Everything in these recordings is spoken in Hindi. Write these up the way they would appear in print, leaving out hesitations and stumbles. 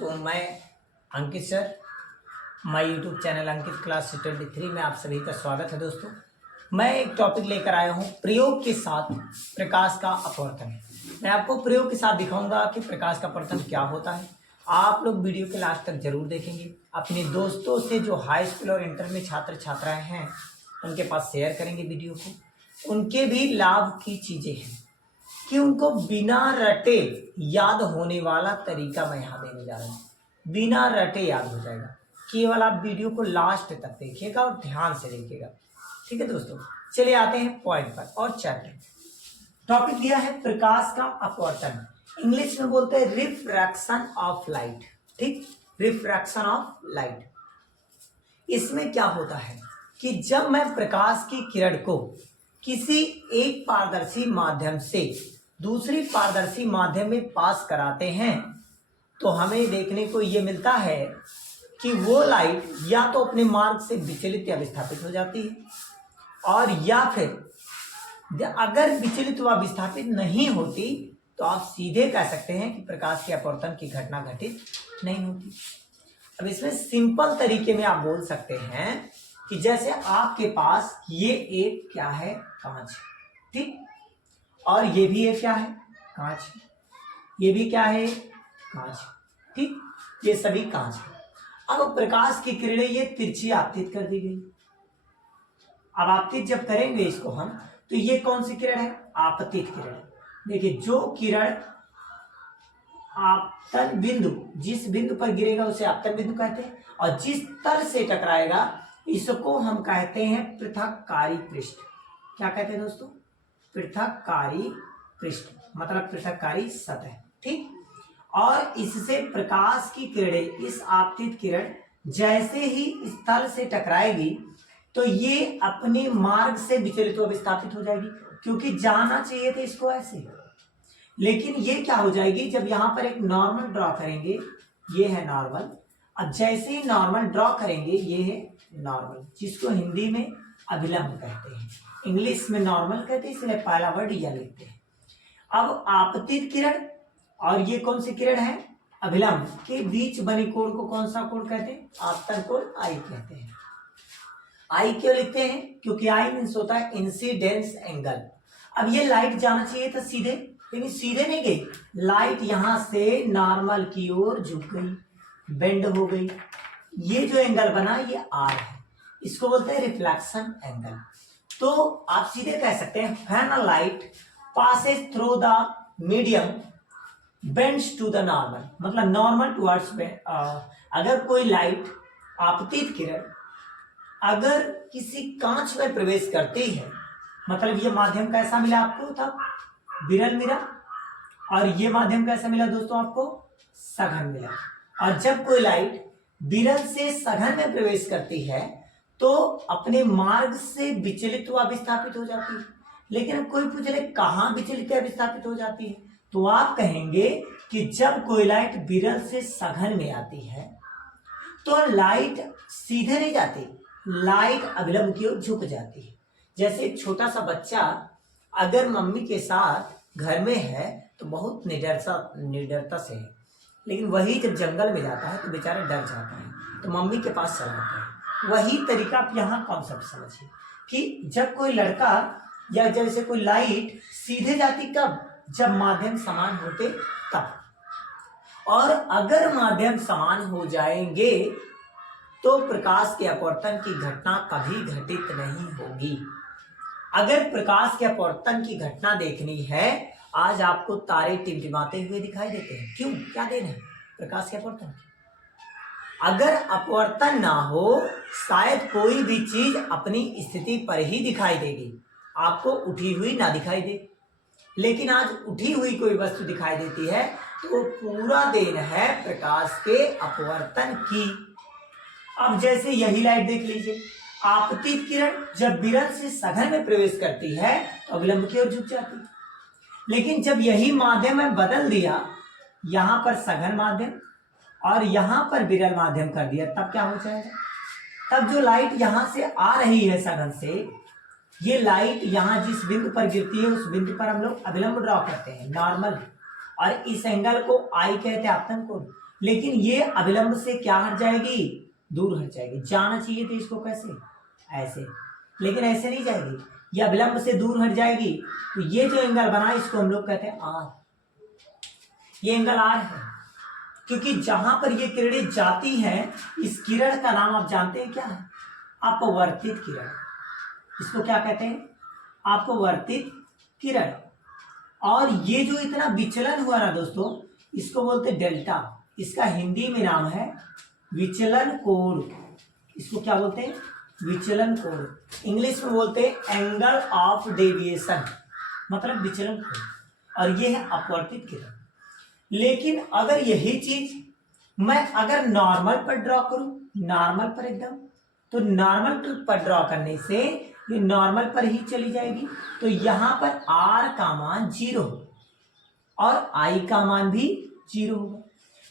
दोस्तों, मैं Ankit sir, my YouTube channel Ankit class 23 में आप सभी का स्वागत है। दोस्तों, मैं एक टॉपिक लेकर आया हूं, प्रयोग के साथ प्रकाश का अपवर्तन। मैं आपको प्रयोग के साथ दिखाऊंगा कि प्रकाश का अपवर्तन क्या होता है। आप लोग वीडियो के लास्ट तक जरूर देखेंगे। अपने दोस्तों से जो हाई स्कूल और इंटर में छात्र छात्राएं हैं उनके पास शेयर करेंगे वीडियो को। उनके भी लाभ की चीज़ें हैं कि उनको बिना रटे याद होने वाला तरीका मैं यहाँ देने जा रहा हूँ। बिना रटे याद हो जाएगा। केवल आप वीडियो को लास्ट तक देखिएगा और ध्यान से देखिएगा। ठीक है दोस्तों, चलिए आते हैं पॉइंट पर और चैप्टर। टॉपिक दिया है प्रकाश का अपवर्तन। इंग्लिश में बोलते हैं रिफ्रैक्शन ऑफ लाइट। ठीक, रिफ्रैक्शन ऑफ लाइट। इसमें क्या होता है कि जब मैं प्रकाश की किरण को किसी एक पारदर्शी माध्यम से दूसरी पारदर्शी माध्यम में पास कराते हैं तो हमें देखने को ये मिलता है कि वो लाइट या तो अपने मार्ग से विचलित या विस्थापित हो जाती है, और या फिर अगर विचलित व विस्थापित नहीं होती तो आप सीधे कह सकते हैं कि प्रकाश के अपवर्तन की घटना घटित नहीं होती। अब इसमें सिंपल तरीके में आप बोल सकते हैं कि जैसे आपके पास ये एक क्या है, कांच, ठीक, और ये भी एक क्या है, कांच, ये भी क्या है, कांच, ठीक, ये सभी कांच है। अब प्रकाश की किरणें ये तिरछी आपतित कर दी गई। अब आपतित जब करेंगे इसको हम, तो ये कौन सी किरण है, आपतित किरण। देखिए, जो किरण आपतन बिंदु, जिस बिंदु पर गिरेगा उसे आपतन बिंदु कहते हैं, और जिस तल से टकराएगा इसको हम कहते हैं पृथककारी पृष्ठ। क्या कहते हैं दोस्तों, पृथककारी पृष्ठ, मतलब पृथककारी सतह। ठीक, और इससे प्रकाश की किरणें, इस आपतित किरण जैसे ही इस तल से टकराएगी तो ये अपने मार्ग से विचलित व विस्थापित हो जाएगी, क्योंकि जाना चाहिए था इसको ऐसे, लेकिन ये क्या हो जाएगी, जब यहाँ पर एक नॉर्मल ड्रॉ करेंगे, ये है नॉर्मल, अब जैसे ही नॉर्मल ड्रॉ करेंगे, ये है नॉर्मल, जिसको हिंदी में अभिलंब कहते हैं, इंग्लिश में नॉर्मल कहते हैं, इसलिए पहला वर्ड यह लेते हैं। अब आपतित किरण और ये कौन सी किरण है, अभिलंब, के बीच बने कोण को कौन सा कोण कहते हैं, आपतन कोण, आई कहते हैं। आई क्यों लिखते हैं, क्योंकि आई मीन्स होता है इंसिडेंस एंगल। अब ये लाइट जाना चाहिए था सीधे, लेकिन सीधे नहीं गई, लाइट यहां से नॉर्मल की ओर झुक गई, बेंड हो गई। ये जो एंगल बना ये आर है, इसको बोलते हैं रिफ्लेक्शन एंगल। तो आप सीधे कह सकते हैं when a light passes through the medium bends to the normal, मतलब नॉर्मल टुवर्ड्स में। अगर कोई लाइट, आपतित किरण अगर किसी कांच में प्रवेश करती है, मतलब ये माध्यम कैसा मिला आपको, तब विरल मिला, और ये माध्यम कैसा मिला दोस्तों आपको, सघन मिला। और जब कोई लाइट विरल से सघन में प्रवेश करती है तो अपने मार्ग से विचलित व विस्थापित हो जाती है। लेकिन अब कोई पूछ ले कहां विचलित या विस्थापित हो जाती है, तो आप कहेंगे कि जब कोई लाइट विरल से सघन में आती है तो लाइट सीधे नहीं जाती, लाइट अभिलंब की ओर झुक जाती है। जैसे एक छोटा सा बच्चा अगर मम्मी के साथ घर में है तो बहुत निडरता से है, लेकिन वही जब जंगल में जाता है तो बेचारे डर जाते हैं, तो मम्मी के पास चला आता है। वही तरीका आप यहाँ कॉन्सेप्ट समझिए कि जब कोई लड़का या जैसे कोई लाइट सीधे जाती कब, जब माध्यम समान होते तब, और अगर माध्यम समान हो जाएंगे तो प्रकाश के अपवर्तन की घटना कभी घटित नहीं होगी। अगर प्रकाश के अपवर्तन की घटना देखनी है, आज आपको तारे टिमटिमाते हुए दिखाई देते हैं, क्यों, क्या देन है, प्रकाश के अपवर्तन की। अगर अपवर्तन ना हो शायद कोई भी चीज अपनी स्थिति पर ही दिखाई देगी, आपको उठी हुई ना दिखाई दे। लेकिन आज उठी हुई कोई वस्तु दिखाई देती है तो पूरा देन है प्रकाश के अपवर्तन की। अब जैसे यही लाइट देख लीजिए, आपतित किरण जब विरल से सघन में प्रवेश करती है तो अभिलंब की ओर झुक जाती है, लेकिन जब यही माध्यम में बदल दिया, यहां पर सघन माध्यम और यहां पर विरल माध्यम कर दिया, तब क्या हो जाएगा, तब जो लाइट यहां से आ रही है सघन से, ये लाइट यहां जिस बिंदु पर गिरती है उस बिंदु पर हम लोग अभिलंब ड्रॉ करते हैं, नॉर्मल, और इस एंगल को आई कहते हैं आपतन कोण। लेकिन ये अविलंब से क्या हट जाएगी, दूर हट जाएगी। जाना चाहिए तो इसको कैसे, ऐसे, लेकिन ऐसे नहीं जाएगी, ये अविलंब से दूर हट जाएगी। तो ये जो एंगल बना इसको हम लोग कहते हैं आर, ये एंगल आर है, क्योंकि जहां पर ये किरणें जाती हैं इस किरण का नाम आप जानते हैं क्या है, अपवर्तित किरण। इसको क्या कहते हैं, अपवर्तित किरण। और ये जो इतना विचलन हुआ ना दोस्तों, इसको बोलते हैं डेल्टा। इसका हिंदी में नाम है विचलन कोण। इसको क्या बोलते हैं, विचलन कोण। इंग्लिश में बोलते हैं एंगल ऑफ डेविएशन, मतलब विचलन कोण। और ये है अपवर्तित किरण। लेकिन अगर यही चीज मैं अगर नॉर्मल पर ड्रॉ करूं, नॉर्मल पर एकदम, तो नॉर्मल पर ड्रॉ करने से ये नॉर्मल पर ही चली जाएगी। तो यहां पर आर का मान 0 और आई का मान भी 0 होगा।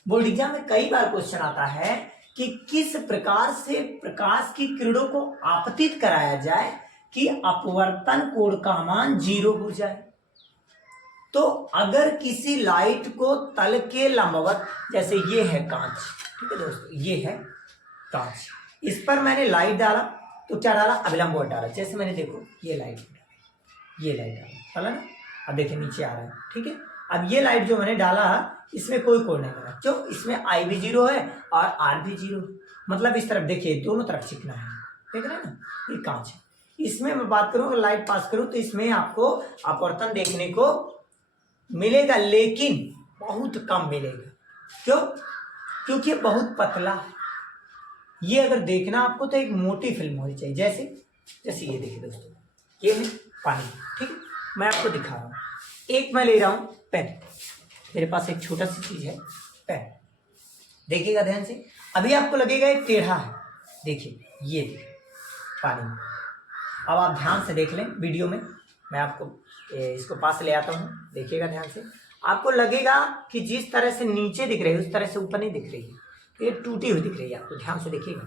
बोर्ड एग्जाम में कई बार क्वेश्चन आता है कि किस प्रकार से प्रकाश की किरणों को आपतित कराया जाए कि अपवर्तन कोण का मान 0 हो जाए। तो अगर किसी लाइट को तल के लंबवत, जैसे ये है कांच, ठीक है दोस्तों, ये है कांच, इस पर मैंने लाइट डाला तो क्या डाला, अभिलंब डाला। जैसे मैंने देखो ये लाइट डाला, ये लाइट डाला ना, अब देखिए नीचे आ रहा है, ठीक है। अब ये लाइट जो मैंने डाला इसमें कोई कोण नहीं बना, क्यों, इसमें आई भी 0 है और आर भी 0, मतलब इस तरफ देखिए दोनों तरफ चिकना है, देख रहे हैं ना, ये कांच है। इसमें मैं बात करूं, अगर लाइट पास करूं तो इसमें आपको अपवर्तन देखने को मिलेगा, लेकिन बहुत कम मिलेगा। क्यों, क्योंकि बहुत पतला है। ये अगर देखना आपको तो एक मोटी फिल्म होनी चाहिए। जैसे जैसे ये देखिए दोस्तों, ये है पानी, ठीक है। मैं आपको दिखा रहा हूँ, एक मैं ले रहा हूँ पेन, मेरे पास एक छोटा सी चीज है पेन, देखिएगा ध्यान से। अभी आपको लगेगा एक टेढ़ा है, देखिए ये पानी में। अब आप ध्यान से देख लें वीडियो में, मैं आपको इसको पास ले आता हूँ, देखिएगा ध्यान से। आपको लगेगा कि जिस तरह से नीचे दिख रही है उस तरह से ऊपर नहीं दिख रही है, ये टूटी हुई दिख रही है। आपको ध्यान से देखिएगा,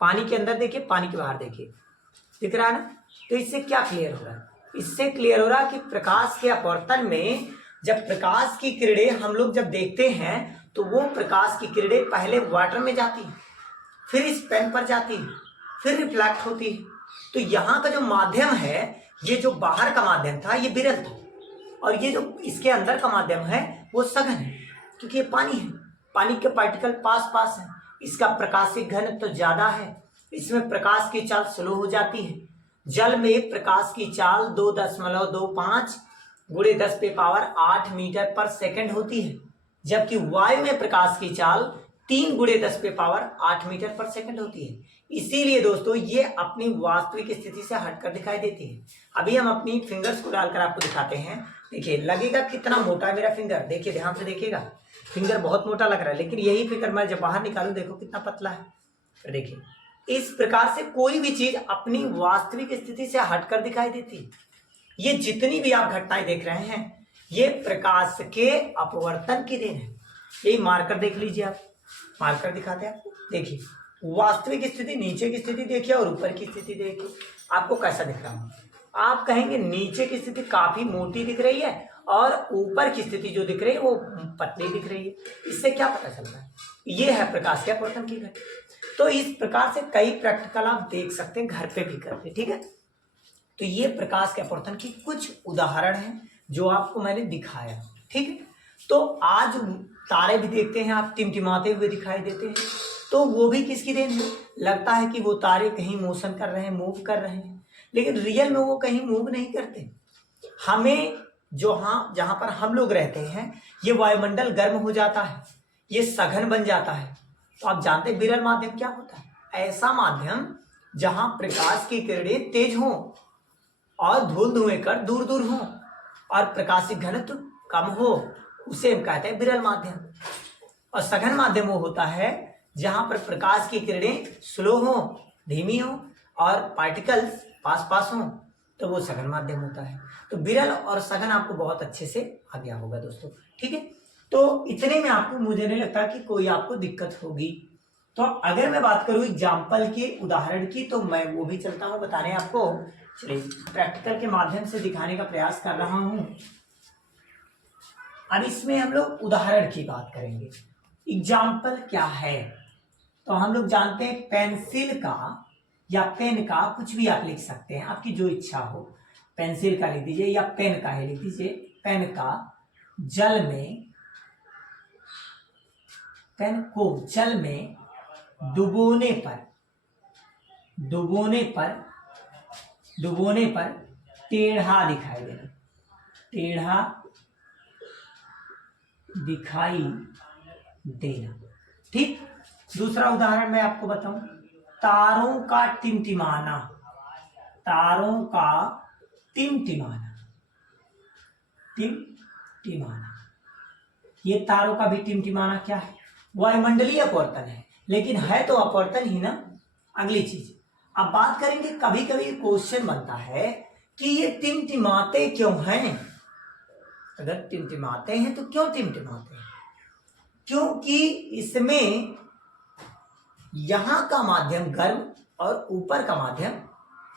पानी के अंदर देखिए, पानी के बाहर देखिए, दिख रहा है ना। तो इससे क्या क्लियर हो रहा है, इससे क्लियर हो रहा है कि प्रकाश के अपवर्तन में जब प्रकाश की किरणें हम लोग जब देखते हैं तो वो प्रकाश की किरणें पहले वाटर में जाती है, फिर इस पेन पर जाती है, फिर रिफ्लेक्ट होती है। तो यहाँ का जो माध्यम है, ये जो बाहर का माध्यम था ये विरल था, और ये जो इसके अंदर का माध्यम है वो सघन है, क्योंकि ये पानी है, पानी के पार्टिकल पास पास है, इसका प्रकाशिक घनत्व तो ज्यादा है, इसमें प्रकाश की चाल स्लो हो जाती है। जल में प्रकाश की चाल 2.25 गुणे 10⁸ मीटर पर सेकंड होती है, जबकि वायु में प्रकाश की चाल 3 गुणे 10⁸ मीटर पर सेकंड होती है। इसीलिए दोस्तों ये अपनी वास्तविक स्थिति से हटकर दिखाई देती है। अभी हम अपनी फिंगर्स को डालकर आपको दिखाते हैं, देखिए लगेगा कितना मोटा है मेरा फिंगर, देखिए ध्यान से देखिएगा, फिंगर बहुत मोटा लग रहा है, लेकिन यही फिंगर मैं जब बाहर निकालूं देखो कितना पतला है। तो देखिए इस प्रकार से कोई भी चीज अपनी वास्तविक स्थिति से हटकर दिखाई देती है। ये जितनी भी आप घटनाएं देख रहे हैं ये प्रकाश के अपवर्तन की देन है। यही मार्कर देख लीजिए, आप मार्कर दिखाते हैं आपको, देखिए वास्तविक स्थिति, नीचे की स्थिति देखिए और ऊपर की स्थिति देखिए, आपको कैसा दिख रहा है। आप कहेंगे नीचे की स्थिति काफी मोटी दिख रही है और ऊपर की स्थिति जो दिख रही है वो पतली दिख रही है। इससे क्या पता चलता है, ये है प्रकाश के अपवर्तन की घटना। तो इस प्रकार से कई प्रैक्टिकल आप देख सकते हैं, घर पे भी करते, ठीक है। तो ये प्रकाश के अपवर्तन की कुछ उदाहरण हैं जो आपको मैंने दिखाया, ठीक है। तो आज तारे भी देखते हैं आप, टिमटिमाते हुए दिखाई देते हैं, तो वो भी किसकी देन है, लगता है कि वो तारे कहीं मोशन कर रहे हैं, मूव कर रहे हैं, लेकिन रियल में वो कहीं मूव नहीं करते। हमें जहां पर हम लोग रहते हैं ये वायुमंडल गर्म हो जाता है, ये सघन बन जाता है। तो आप जानते हैं विरल माध्यम क्या होता है, ऐसा माध्यम जहां प्रकाश की किरणें तेज हों और धूल धुएं कर दूर दूर हों और प्रकाशिक घनत्व कम हो, उसे हम कहते हैं विरल माध्यम। और सघन माध्यम वो होता है जहां पर प्रकाश की किरणें स्लो हो, धीमी हो और पार्टिकल्स पास पास हो, तो वो सघन माध्यम होता है। तो विरल और सघन आपको बहुत अच्छे से आ गया होगा दोस्तों, ठीक है। तो इतने में आपको, मुझे नहीं लगता कि कोई आपको दिक्कत होगी। तो अगर मैं बात करूं एग्जाम्पल के उदाहरण की, तो मैं वो भी चलता हूं बताने आपको। चलिए प्रैक्टिकल के माध्यम से दिखाने का प्रयास कर रहा हूं। अब इसमें हम लोग उदाहरण की बात करेंगे। एग्जाम्पल क्या है? तो हम लोग जानते हैं पेंसिल का या पेन का, कुछ भी आप लिख सकते हैं, आपकी जो इच्छा हो। पेंसिल का लिख दीजिए या पेन का है लिख दीजिए। पेन का जल में, पेन को जल में डुबोने पर टेढ़ा दिखाई देना, टेढ़ा दिखाई देना। ठीक। दूसरा उदाहरण मैं आपको बताऊं, तारों का टिमटिमाना, तारों का टिमटिमाना, टिमटिमाना। ये तारों का भी टिमटिमाना क्या है? वायुमंडलीय अपवर्तन है, लेकिन है तो अपवर्तन ही ना। अगली चीज अब बात करेंगे, कभी कभी क्वेश्चन बनता है कि ये टिमटिमाते क्यों हैं? अगर टिमटिमाते हैं तो क्यों टिमटिमाते हैं? क्योंकि इसमें यहां का माध्यम गर्म और ऊपर का माध्यम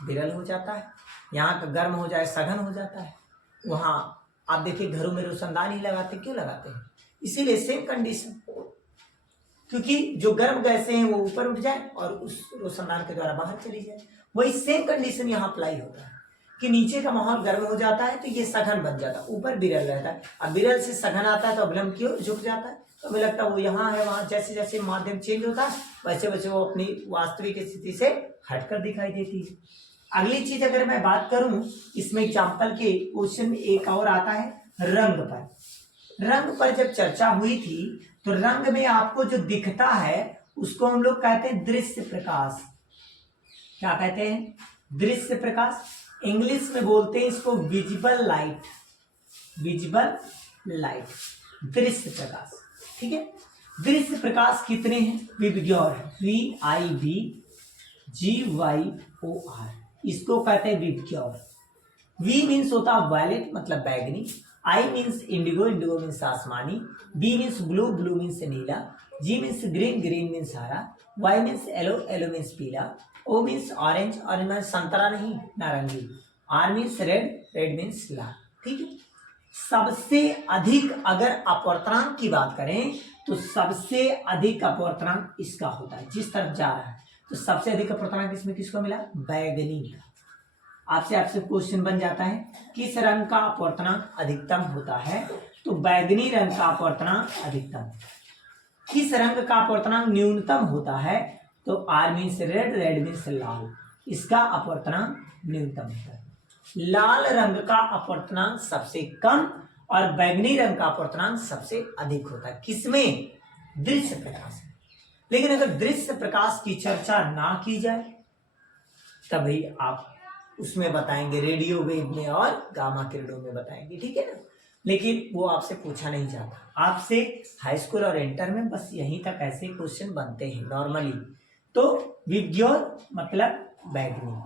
विरल हो जाता है। यहाँ का गर्म हो जाए सघन हो जाता है। वहां आप देखिए घरों में रोशनदान ही लगाते, क्यों लगाते हैं? इसीलिए सेम कंडीशन, क्योंकि जो गर्म गैसें हैं वो ऊपर उठ जाए और उस रोशनदान के द्वारा बाहर चली जाए। वही सेम कंडीशन यहाँ अप्लाई होता है कि नीचे का माहौल गर्म हो जाता है तो ये सघन बन जाता है, ऊपर विरल रहता है। अब विरल से सघन आता है तो अवलंब की ओर झुक जाता है। तो हमें लगता है वो यहाँ है, वहां जैसे जैसे माध्यम चेंज होता है वैसे वैसे वो अपनी वास्तविक स्थिति से हटकर दिखाई देती है। अगली चीज अगर मैं बात करूं, इसमें एग्जाम्पल के क्वेश्चन में एक और आता है रंग पर। रंग पर जब चर्चा हुई थी तो रंग में आपको जो दिखता है उसको हम लोग कहते हैं दृश्य प्रकाश। क्या कहते हैं? दृश्य प्रकाश। इंग्लिश में बोलते हैं इसको विजिबल लाइट, विजिबल लाइट, दृश्य प्रकाश। ठीक है। दृश्य प्रकाश कितने हैं? विबग्योर है, VIBGYOR, इसको कहते हैं विबग्योर। V मीन्स होता है वायलेट मतलब बैगनी, I means indigo, indigo means आसमानी, B means blue, blue means नीला, G means green, green means हरा, Y means yellow, yellow means पीला, O means orange, orange means संतरा नहीं नारंगी, R means red, red means लाल। ठीक है। सबसे अधिक अगर अपवर्तनांक की बात करें तो सबसे अधिक अपवर्तनांक इसका होता है, जिस तरफ जा रहा है। तो सबसे अधिक अपवर्तनांक इसमें किसको मिला? बैगनी का। आपसे क्वेश्चन बन जाता है किस रंग का अपवर्तनांक अधिकतम होता है? तो बैगनी रंग का अपवर्तनांक अधिकतम। किस रंग का अपवर्तनांक न्यूनतम होता है? तो R means red, red means लाल, इसका अपवर्तनांक न्यूनतम होता है। लाल रंग का अपवर्तनांक सबसे कम और बैगनी रंग का अपवर्तनांक सबसे अधिक होता है। किसमें? दृश्य प्रकाश। लेकिन अगर दृश्य प्रकाश की चर्चा ना की जाए तभी आप उसमें बताएंगे, रेडियो वेव में और गामा किरणों में बताएंगे। ठीक है ना। लेकिन वो आपसे पूछा नहीं जाता। आपसे हाई स्कूल और इंटर में बस यहीं तक ऐसे क्वेश्चन बनते हैं नॉर्मली। तो विबग्योर मतलब बैगनी।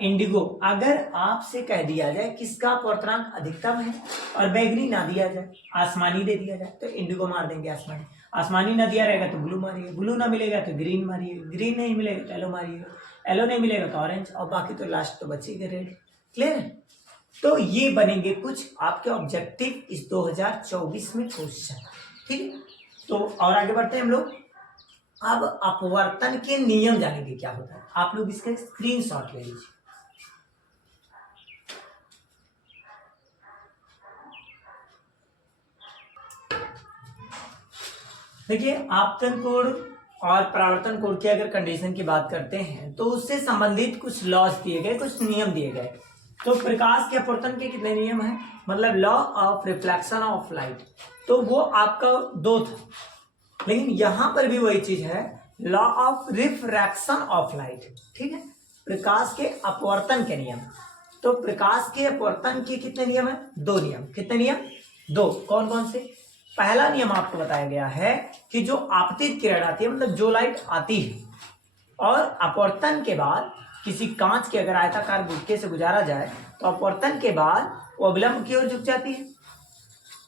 इंडिगो, अगर आपसे कह दिया जाए किसका अपवर्तनांक अधिकतम है और बैगनी ना दिया जाए, आसमानी दे दिया जाए तो इंडिगो मार देंगे आसमानी। आसमानी ना दिया रहेगा तो ब्लू मारिए, ब्लू ना मिलेगा तो ग्रीन मारिए, ग्रीन नहीं मिलेगा तो येलो मारिएगा, येलो नहीं मिलेगा तो ऑरेंज, और बाकी तो लास्ट तो बचेगा रेड। क्लियर है? तो ये बनेंगे कुछ आपके ऑब्जेक्टिव इस 2024 में क्वेश्चन। ठीक है। तो और आगे बढ़ते हैं हम लोग। अब अपवर्तन के नियम जानेंगे क्या होता है। आप लोग इसका स्क्रीनशॉट ले लीजिए। देखिए आपतन कोण और परावर्तन कोण की अगर कंडीशन की बात करते हैं तो उससे संबंधित कुछ लॉज दिए गए, कुछ नियम दिए गए। तो प्रकाश के अपवर्तन के कितने नियम हैं? मतलब law of reflection of light, तो वो आपका 2 था। लेकिन यहां पर भी वही चीज है, law of refraction of light. ठीक है। प्रकाश के अपवर्तन के नियम। तो प्रकाश के अपवर्तन के कितने नियम है? 2 नियम। कितने नियम? 2। कौन कौन से? पहला नियम आपको बताया गया है कि जो आपतित किरण आती है, मतलब जो लाइट आती है और अपवर्तन के बाद किसी कांच के अगर आयताकार गुटके से गुजारा जाए तो अपवर्तन के बाद वो अविलंब की ओर झुक जाती है।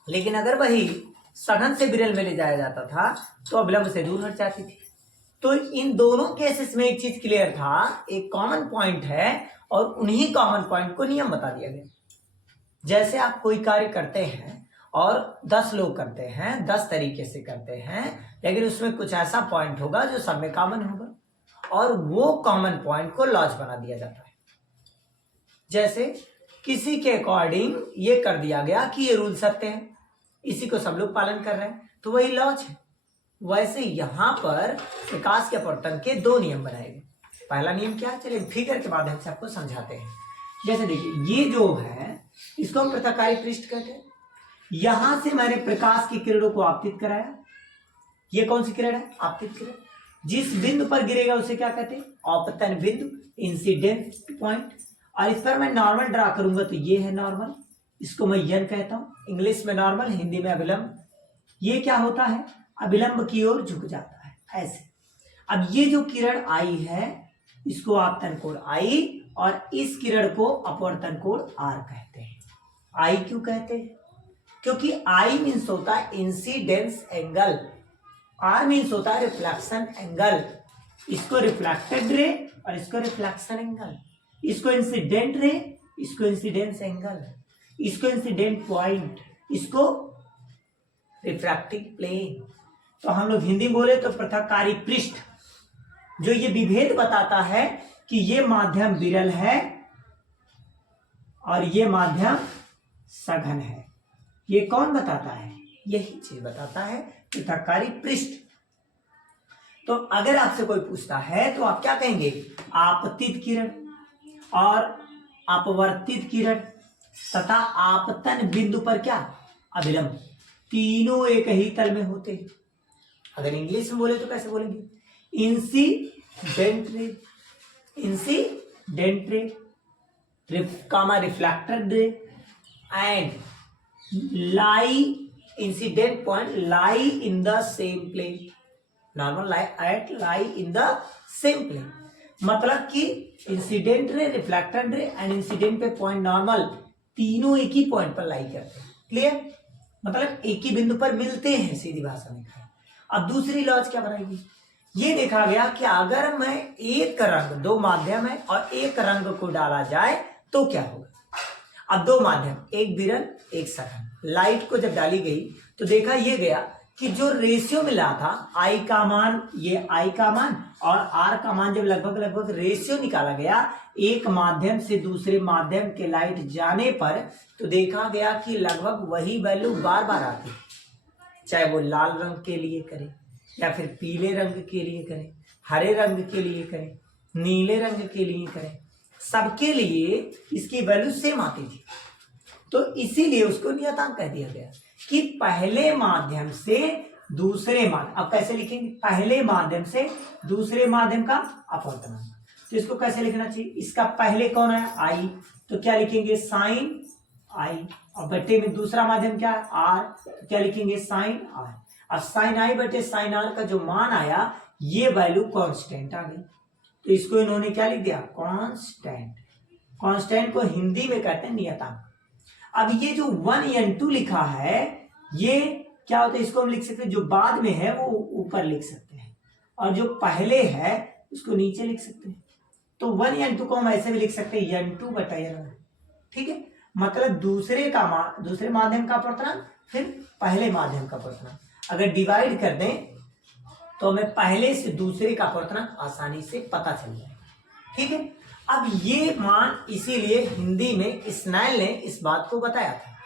लेकिन अगर वही सघन से विरल में ले जाया जाता था तो अविलंब से दूर हट जाती थी। तो इन दोनों केसेस में एक चीज क्लियर था, एक कॉमन पॉइंट है और उन्हीं कॉमन पॉइंट को नियम बता दिया गया। जैसे आप कोई कार्य करते हैं और 10 लोग करते हैं, 10 तरीके से करते हैं, लेकिन उसमें कुछ ऐसा पॉइंट होगा जो सब में कॉमन होगा और वो कॉमन पॉइंट को लॉज बना दिया जाता है। जैसे किसी के अकॉर्डिंग ये कर दिया गया कि ये रूल सत्य है, इसी को सब लोग पालन कर रहे हैं, तो वही लॉज है। वैसे यहां पर प्रकाश के अपवर्तन के 2 नियम बनाए गए। पहला नियम क्या है, चलिए फिगर के माध्यम से आपको समझाते हैं। जैसे देखिए, ये जो है इसको हम पृथक्कारी पृष्ठ कहते हैं। यहां से मैंने प्रकाश की किरणों को आपतित कराया। ये कौन सी किरण है, आपतित किरण। जिस बिंदु पर गिरेगा उसे क्या कहते हैं, अपतन बिंदु, इंसिडेंट पॉइंट। और इस पर मैं नॉर्मल ड्रा करूंगा तो ये है नॉर्मल, इसको मैं यन कहता हूं। इंग्लिश में नॉर्मल, हिंदी में अभिलंब। ये क्या होता है, अभिलंब की ओर झुक जाता है ऐसे। अब ये जो किरण आई है इसको आपतन कोण आई और इस किरण को अपवर्तन कोण आर कहते हैं। आई क्यों कहते हैं, क्योंकि आई मीन्स होता है इंसिडेंस एंगल, आर मीन्स होता है रिफ्लेक्शन एंगल। इसको रिफ्लेक्टेड रे और इसको रिफ्लेक्शन एंगल, इसको इंसिडेंट रे, इसको इंसिडेंस एंगल, इसको इंसिडेंट पॉइंट, इसको रिफ्रैक्टिव प्लेन। तो हम लोग हिंदी बोले तो पृथक्कारी पृष्ठ, जो ये विभेद बताता है कि ये माध्यम विरल है और ये माध्यम सघन है। ये कौन बताता है, यही चीज बताता है पृथक्कारी पृष्ठ। तो अगर आपसे कोई पूछता है तो आप क्या कहेंगे, आपतित किरण और अपवर्तित किरण तथा आपतन बिंदु पर क्या, अभिलंब, तीनों एक ही तल में होते हैं। अगर इंग्लिश में बोले तो कैसे बोलेंगे, incident ray, incident ray comma reflected ray and lie, incident point lie in the same plane, normal lie in the same plane. मतलब कि incident ray, reflected ray and incident पे पॉइंट नॉर्मल, तीनों एक ही पॉइंट पर लाई करते हैं। क्लियर, मतलब एक ही बिंदु पर मिलते हैं, सीधी भाषा में। अब दूसरी लॉज क्या बनाएगी, ये देखा गया कि अगर मैं एक रंग, 2 माध्यम है और एक रंग को डाला जाए तो क्या होगा। अब 2 माध्यम, एक विरल एक सघन, लाइट को जब डाली गई तो देखा ये गया कि जो रेशियो मिला था, आई का मान, ये आई का मान और आर का मान, जब लगभग रेशियो निकाला गया एक माध्यम से दूसरे माध्यम के लाइट जाने पर, तो देखा गया कि लगभग वही वैल्यू बार बार आती, चाहे वो लाल रंग के लिए करें या फिर पीले रंग के लिए करें, हरे रंग के लिए करें, नीले रंग के लिए करें, सबके लिए इसकी वैल्यू सेम आती थी। तो इसीलिए उसको नियतांक कह दिया गया कि पहले माध्यम से दूसरे माध्यम, अब कैसे लिखेंगे, पहले माध्यम से दूसरे माध्यम का अपवर्तनांक। तो इसको कैसे लिखना चाहिए, इसका पहले कौन है, आई, तो क्या लिखेंगे, साइन आई, और बटे में दूसरा माध्यम क्या है, आर, तो क्या लिखेंगे, साइन आर। अब साइन आई बटे साइन आर का जो मान आया, ये वैल्यू कांस्टेंट आ गई, तो इसको इन्होंने क्या लिख दिया, कांस्टेंट। कांस्टेंट को हिंदी में कहते हैं नियतांक। अब ये जो 1n2 लिखा है, ये क्या होता है, इसको हम लिख सकते हैं, जो बाद में है वो ऊपर लिख सकते हैं और जो पहले है उसको नीचे लिख सकते हैं। तो 1n2 को हम ऐसे भी लिख सकते हैं, n2 बटा n1। ठीक है, मतलब दूसरे माध्यम का अपवर्तनांक फिर पहले माध्यम का अपवर्तनांक। अगर डिवाइड कर दें तो हमें पहले से दूसरे का अपवर्तनांक आसानी से पता चल जाए। ठीक है, अब ये मान इसीलिए हिंदी में स्नेल ने इस बात को बताया था।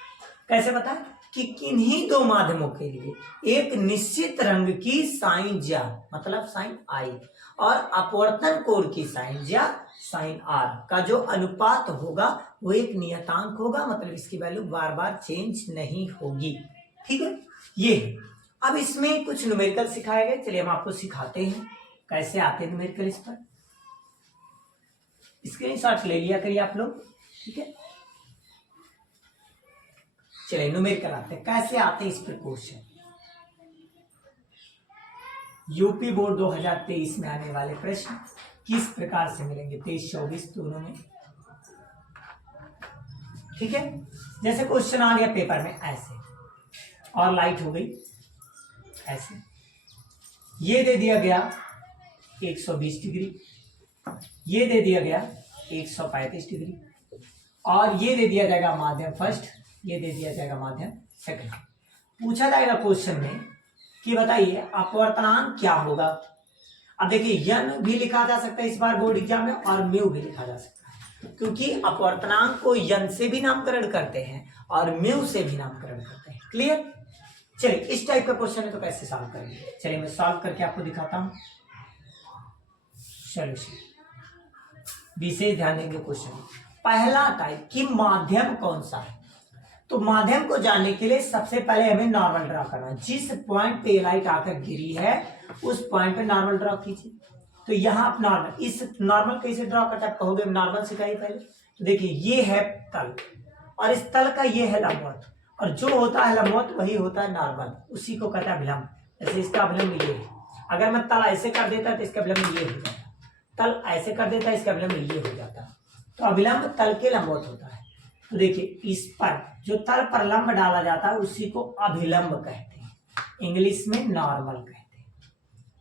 कैसे बताया कि किन्हीं 2 माध्यमों के लिए एक निश्चित रंग की साइन ज्या, मतलब साइन आई, और अपवर्तन कोण की साइन ज्या, साइन आर का जो अनुपात होगा वो एक नियतांक होगा, मतलब इसकी वैल्यू बार बार चेंज नहीं होगी। ठीक है, ये अब इसमें कुछ न्यूमेरिकल सिखाए गए, चलिए हम आपको सिखाते हैं कैसे आते हैं न्यूमेरिकल। इस पर स्क्रीनशॉट ले लिया करिए आप लोग। ठीक है, चलिए न्यूमेरिकल आते हैं, कैसे आते हैं इस पर क्वेश्चन। यूपी बोर्ड 2023 में आने वाले प्रश्न किस प्रकार से मिलेंगे, 23-24 दोनों में। ठीक है, जैसे क्वेश्चन आ गया पेपर में ऐसे और लाइट हो गई ऐसे, ये दे दिया गया 120 डिग्री, ये दे दिया गया 135 डिग्री, और ये दे दिया जाएगा माध्यम फर्स्ट, ये दे दिया जाएगा माध्यम सेकंड पूछा जाएगा क्वेश्चन में कि बताइए अपवर्तनांक क्या होगा। अब देखिए यन भी लिखा जा सकता है इस बार बोर्ड एग्जाम में और म्यू भी लिखा जा सकता है, क्योंकि अपवर्तनांक को यन से भी नामकरण करते हैं और म्यू से भी नामकरण करते हैं। क्लियर। चलिए इस टाइप का क्वेश्चन है तो कैसे सॉल्व करेंगे, चलिए मैं सॉल्व करके आपको दिखाता हूं। चलिए विशेष ध्यान देंगे क्वेश्चन। पहला टाइप कि माध्यम कौन सा है, तो माध्यम को जानने के लिए सबसे पहले हमें नॉर्मल ड्रॉ करना है। जिस पॉइंट पे लाइट आकर गिरी है उस पॉइंट पे नॉर्मल ड्रॉ कीजिए। तो यहाँ आप नॉर्मल, इस नॉर्मल कैसे ड्रॉ करते हैं आप कहोगे नॉर्मल सिखाइए पहले। तो देखिए ये है तल और इस तल का ये है लंबवत, और जो होता है लंबवत वही होता है नॉर्मल, उसी को कहता है अभिलंब। जैसे इसका अभिलंब ये है, अगर मैं तल ऐसे कर देता तो इसका अभिलंब ये हो जाता, तल ऐसे कर देता इसका अभिलंब ये हो जाता। तो अभिलंब तल के लंबवत होता है। तो देखिए इस पर जो तल पर लंब डाला जाता है उसी को अभिलंब कहते हैं, इंग्लिश में नॉर्मल कहते हैं।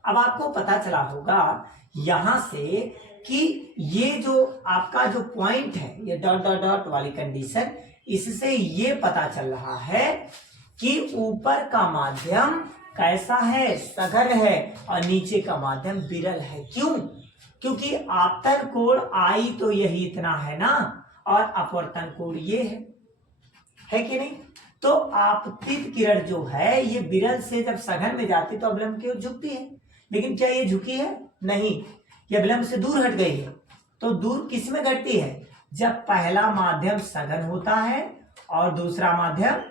अब आपको पता चला होगा यहां से कि ये जो आपका जो पॉइंट है ये डॉट डॉट डॉट वाली कंडीशन, इससे ये पता चल रहा है कि ऊपर का माध्यम कैसा है, सघन है, और नीचे का माध्यम विरल है। क्यों? क्योंकि आपतन कोण आई तो यही इतना है ना, और अपवर्तन कोण ये है कि नहीं। तो आपतित किरण जो है ये विरल से जब सघन में जाती तो अभिलंब की ओर झुकती है, लेकिन क्या ये झुकी है? नहीं, ये अभिलंब से दूर हट गई है। तो दूर किस में घटती है? जब पहला माध्यम सघन होता है और दूसरा माध्यम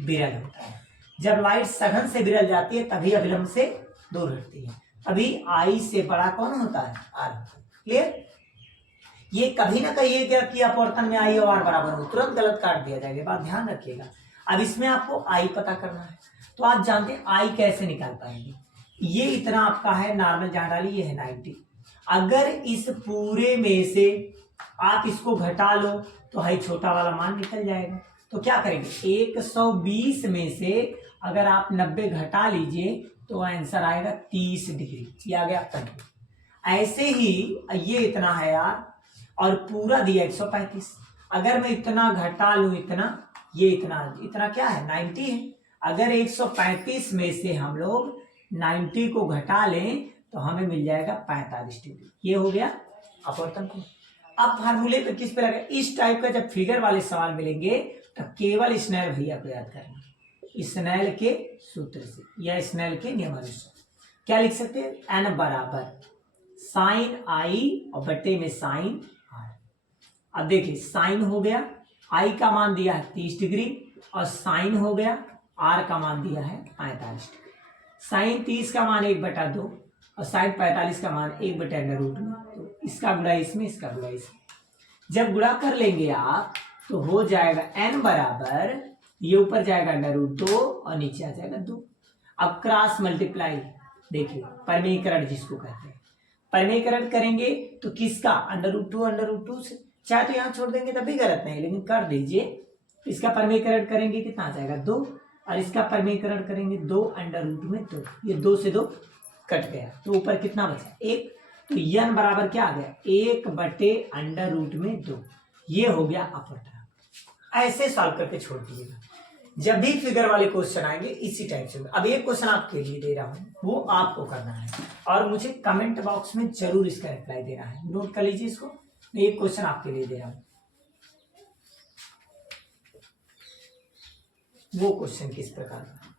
विरल होता है। जब लाइट सघन से विरल जाती है तभी अभिलंब से दूर हटती है, अभी आई से बड़ा कौन होता है? आर। क्लियर। ये कभी ना कहिए कि अपवर्तन में आई और आर बराबर हो, तुरंत गलत काट दिया जाएगा, बात ध्यान रखिएगा। अब इसमें आपको आई पता करना है, तो आप जानते हैं आई कैसे निकाल पाएंगे। ये इतना आपका है नॉर्मल जहां डाली, ये है 90। अगर इस पूरे में से आप इसको घटा लो तो है छोटा वाला मान निकल जाएगा। तो क्या करेंगे, 120 में से अगर आप 90 घटा लीजिए तो आंसर आएगा 30 डिग्री। ये आ गया तक। ऐसे ही ये इतना है यार, और पूरा दिया 135। अगर मैं इतना घटा लूं, इतना, ये इतना क्या है? 90 है। अगर 135 में से हम लोग 90 को घटा लें तो हमें मिल जाएगा 45 डिग्री। ये हो गया अपवर्तन कोण। अब फार्मूले पे किस पे लगे? इस टाइप का जब फिगर वाले सवाल मिलेंगे तब केवल स्नेल भैया को याद करना, स्नेल के सूत्र से या स्नेल के नियमानुसार। क्या लिख सकते हैं? एन बराबर साइन आई और बट्टे में साइन आर। अब देखिए साइन हो गया, आई का मान दिया है 30 डिग्री, और साइन हो गया, आर का मान दिया है 45 डिग्री। साइन 30 का मान 1/2 और साइन 45 का मान 1/√। तो इसका गुणा इसमें, इसका गुणा इसमें। जब गुणा कर लेंगे आप तो हो जाएगा एन बराबर, ये ऊपर जाएगा √2 और नीचे आ जाएगा 2। अब क्रॉस मल्टीप्लाई, देखिए परमीकरण जिसको कहते हैं, परमीकरण करेंगे तो किसका? √2 से। चाहे तो यहाँ छोड़ देंगे तब भी गलत नहीं, लेकिन कर दीजिए। इसका परमीकरण करेंगे कितना आ जाएगा? 2, और इसका परमीकरण करेंगे 2√2। ये 2 से 2 कट गया, तो ऊपर कितना बचा? 1। तो यन बराबर क्या आ गया? 1/√2। ये हो गया अपवर्तन। ऐसे सॉल्व करके छोड़ दीजिएगा। जब भी फिगर वाले क्वेश्चन आएंगे इसी टाइप से। अब एक क्वेश्चन आपके लिए दे रहा हूं, वो आपको करना है और मुझे कमेंट बॉक्स में जरूर इसका रिप्लाई देना है। नोट कर लीजिए इसको, मैं एक क्वेश्चन आपके लिए दे रहा हूं। वो क्वेश्चन किस प्रकार का?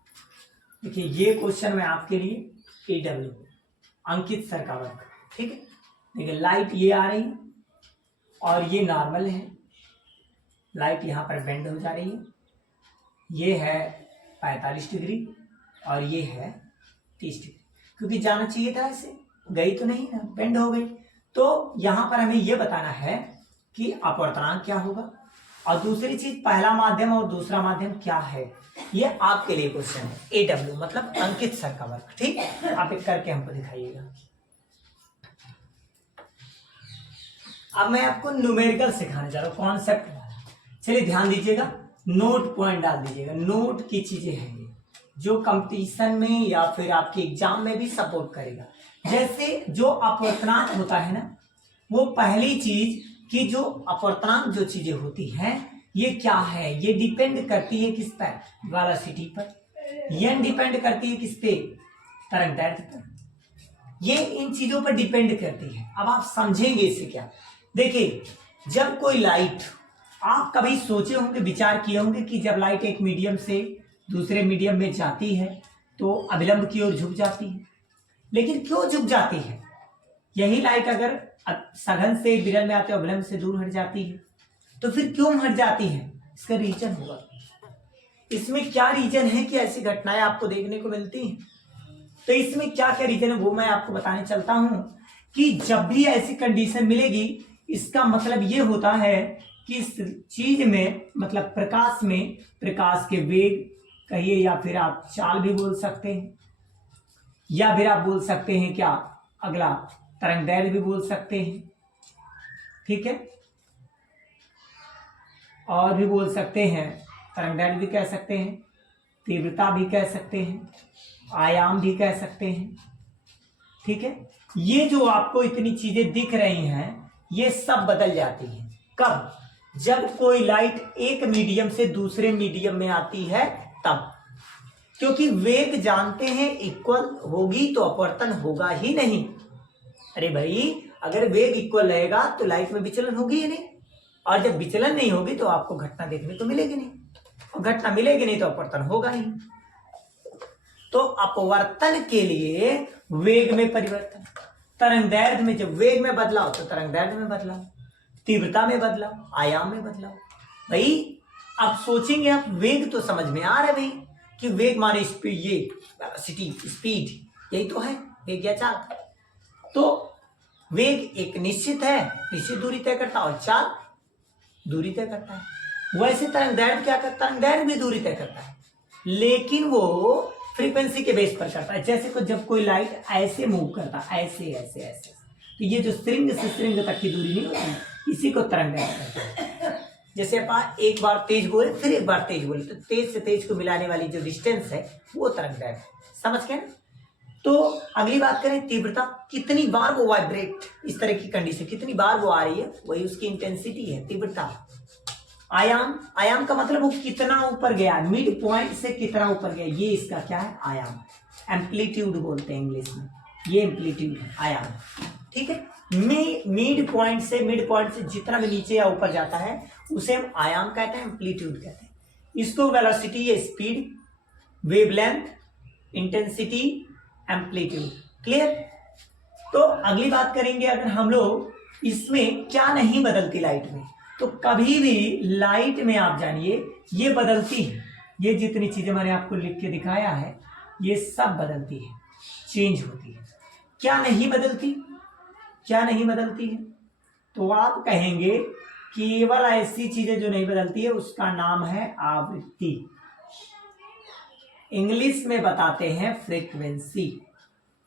देखिए ये क्वेश्चन मैं आपके लिए AW अंकित सर का वर्क, ठीक है। देखिए लाइट ये आ रही है और ये नॉर्मल है, लाइट यहाँ पर बेंड हो जा रही है। ये है 45 डिग्री और ये है 30 डिग्री, क्योंकि जाना चाहिए था ऐसे, गई तो नहीं ना, बेंड हो गई। तो यहाँ पर हमें ये बताना है कि अपवर्तनांक क्या होगा, और दूसरी चीज पहला माध्यम और दूसरा माध्यम क्या है। ये आपके लिए क्वेश्चन है, AW मतलब अंकित सर का वर्क, ठीक। आप एक करके हमको दिखाइएगा। अब मैं आपको न्यूमेरिकल सिखाने जा रहा हूँ, कॉन्सेप्ट वाला। चलिए ध्यान दीजिएगा, नोट पॉइंट डाल दीजिएगा। नोट की चीजें हैं ये, जो कंपटीशन में या फिर आपके एग्जाम में भी सपोर्ट करेगा। जैसे जो अपवर्तनांक होता है ना, वो पहली चीज कि जो अपवर्तनांक जो चीजें होती हैं ये क्या है, ये डिपेंड करती है किस पर, वेलोसिटी पर। एन डिपेंड करती है किस पे, तरंगदैर्घ्य पर। ये इन चीजों पर डिपेंड करती है। अब आप समझेंगे इससे क्या, देखिए जब कोई लाइट, आप कभी सोचे होंगे, विचार किए होंगे कि जब लाइट एक मीडियम से दूसरे मीडियम में जाती है तो अभिलंब की ओर झुक जाती है। लेकिन क्यों झुक जाती है? यही लाइट अगर सघन से विरल में आते अभिलंब से दूर हट जाती है तो फिर क्यों हट जाती है? इसका रीजन होगा, इसमें क्या रीजन है कि ऐसी घटनाएं आपको देखने को मिलती हैं। तो इसमें क्या क्या रीजन है वो मैं आपको बताने चलता हूं कि जब भी ऐसी कंडीशन मिलेगी, इसका मतलब ये होता है कि इस चीज में, मतलब प्रकाश में, प्रकाश के वेग कहिए या फिर आप चाल भी बोल सकते हैं, या फिर आप बोल सकते हैं क्या, अगला तरंगदैर्घ्य भी बोल सकते हैं, ठीक है, और भी बोल सकते हैं, तरंगदैर्घ्य भी कह सकते हैं, तीव्रता भी कह सकते हैं, आयाम भी कह सकते हैं, ठीक है। ये जो आपको इतनी चीजें दिख रही हैं ये सब बदल जाती हैं। कब? जब कोई लाइट एक मीडियम से दूसरे मीडियम में आती है तब, क्योंकि वेग जानते हैं इक्वल होगी तो अपवर्तन होगा ही नहीं। अरे भाई, अगर वेग इक्वल रहेगा तो लाइट में विचलन होगी ही नहीं, और जब विचलन नहीं होगी तो आपको घटना देखने को मिलेगी नहीं, और घटना मिलेगी नहीं तो अपवर्तन होगा ही। तो अपवर्तन के लिए वेग में परिवर्तन, तरंगदैर्घ्य में जब वेग में बदलाव तो तरंगदैर्घ्य में बदलाव, तीव्रता में बदलाव, आयाम में बदलाव। भाई अब सोचेंगे आप, वेग तो समझ में आ रहा है भाई कि वेग माने स्पीड, ये वेलोसिटी स्पीड, यही तो है वेग या चाल। तो वेग एक निश्चित है, निश्चित दूरी तय करता है, और चाल दूरी तय करता है। वैसे तरंगदैर्घ्य क्या करता है? तरंगदैर्घ्य भी दूरी तय करता है, लेकिन वो फ्रीक्वेंसी के बेस पर करता है। जैसे जब कोई लाइट ऐसे मूव करता है, ऐसे ऐसे ऐसे, तो ये जो स्ट्रिंग से स्ट्रिंग तक की दूरी नहीं होती, इसी को तरंगदैर्घ्य कहते हैं। जैसे आप एक बार तेज बोले फिर एक बार तेज बोले तो तेज से तेज को मिलाने वाली जो डिस्टेंस है वो तरंगदैर्घ्य, समझ गए ना? तो अगली बात करें तीव्रता, कितनी बार वो वाइब्रेट, इस तरह की कंडीशन कितनी बार वो आ रही है, वही उसकी इंटेंसिटी है तीव्रता। आयाम, आयाम का मतलब वो कितना ऊपर गया, मिड पॉइंट से कितना ऊपर गया, ये इसका क्या है, आयाम। एम्पलीट्यूड बोलते हैं इंग्लिश में, ये एम्पलीट्यूड है, आयाम, ठीक है। मिड पॉइंट से जितना भी नीचे या ऊपर जाता है उसे हम आयाम कहते हैं, एम्पलीट्यूड कहते हैं। इसको वेलोसिटी या speed, wavelength, intensity, amplitude, clear. तो अगली बात करेंगे, अगर हम लोग इसमें क्या नहीं बदलती लाइट में, तो कभी भी लाइट में आप जानिए ये बदलती है, ये जितनी चीजें मैंने आपको लिख के दिखाया है ये सब बदलती है, चेंज होती है। क्या नहीं बदलती, क्या नहीं बदलती है? तो आप कहेंगे केवल ऐसी चीजें जो नहीं बदलती है उसका नाम है आवृत्ति, इंग्लिश में बताते हैं फ्रीक्वेंसी,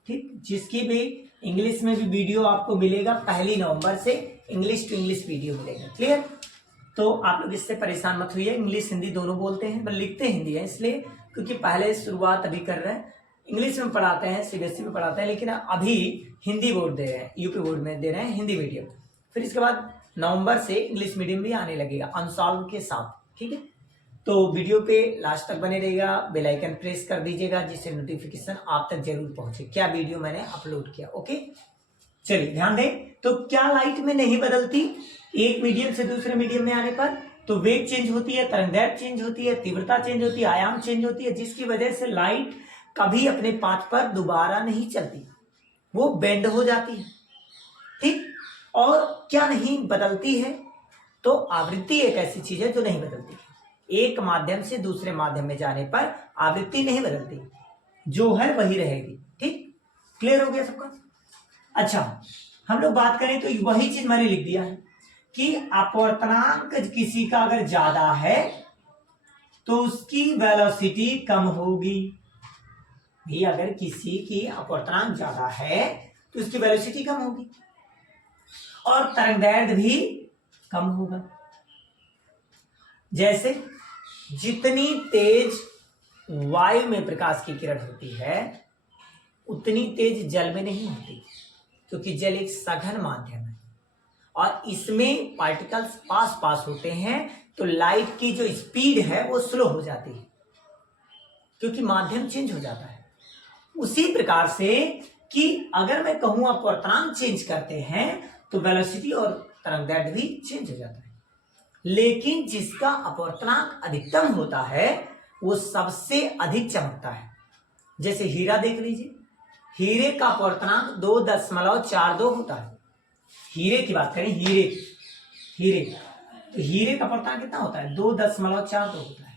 ठीक। जिसकी भी इंग्लिश में भी वीडियो आपको मिलेगा 1 नवंबर से, इंग्लिश टू इंग्लिश वीडियो मिलेगा, क्लियर। तो आप लोग इससे परेशान मत होइए, इंग्लिश हिंदी दोनों बोलते हैं, पर लिखते हिंदी है इसलिए क्योंकि पहले शुरुआत अभी कर रहे हैं, इंग्लिश में पढ़ाते हैं, सीबीएसई में पढ़ाते हैं, लेकिन अभी हिंदी बोर्ड दे रहे हैं, यूपी बोर्ड में दे रहे हैं हिंदी मीडियम। फिर इसके बाद नवंबर से इंग्लिश मीडियम भी आने लगेगा अनसॉल्व के साथ, ठीक है। तो वीडियो पे लास्ट तक बने रहेगा, बेल आइकन प्रेस कर दीजिएगा जिससे नोटिफिकेशन आप तक जरूर पहुंचे क्या वीडियो मैंने अपलोड किया, ओके। चलिए ध्यान दें, तो क्या लाइट में नहीं बदलती एक मीडियम से दूसरे मीडियम में आने पर? तो वेग चेंज होती है, तरंगदैर्घ्य चेंज होती है, तीव्रता चेंज होती है, आयाम चेंज होती है, जिसकी वजह से लाइट कभी अपने पाथ पर दोबारा नहीं चलती, वो बेंड हो जाती है, ठीक। और क्या नहीं बदलती है? तो आवृत्ति एक ऐसी चीज है जो नहीं बदलती, एक माध्यम से दूसरे माध्यम में जाने पर आवृत्ति नहीं बदलती, जो है वही रहेगी, ठीक। क्लियर हो गया सबका? अच्छा, हम लोग बात करें तो वही चीज मैंने लिख दिया है कि अपवर्तनांक किसी का अगर ज्यादा है तो उसकी वेलोसिटी कम होगी। भी अगर किसी की अपवर्तनांक ज्यादा है तो उसकी वेलोसिटी कम होगी और तरंगदैर्घ्य भी कम होगा। जैसे जितनी तेज वायु में प्रकाश की किरण होती है उतनी तेज जल में नहीं होती, क्योंकि जल एक सघन माध्यम है और इसमें पार्टिकल्स पास पास होते हैं, तो लाइट की जो स्पीड है वो स्लो हो जाती है, क्योंकि माध्यम चेंज हो जाता है। उसी प्रकार से कि अगर मैं कहूं अपवर्तनांक चेंज करते हैं तो वेलोसिटी और तरंगदैर्घ्य भी चेंज हो जाता है। लेकिन जिसका अपवर्तनांक अधिकतम होता है वो सबसे अधिक चमकता है। जैसे हीरा देख लीजिए, हीरे का अपवर्तनांक 2.42 होता है। हीरे की बात करें, हीरे तो हीरे का अपवर्तनांक कितना होता है? 2.42 होता है।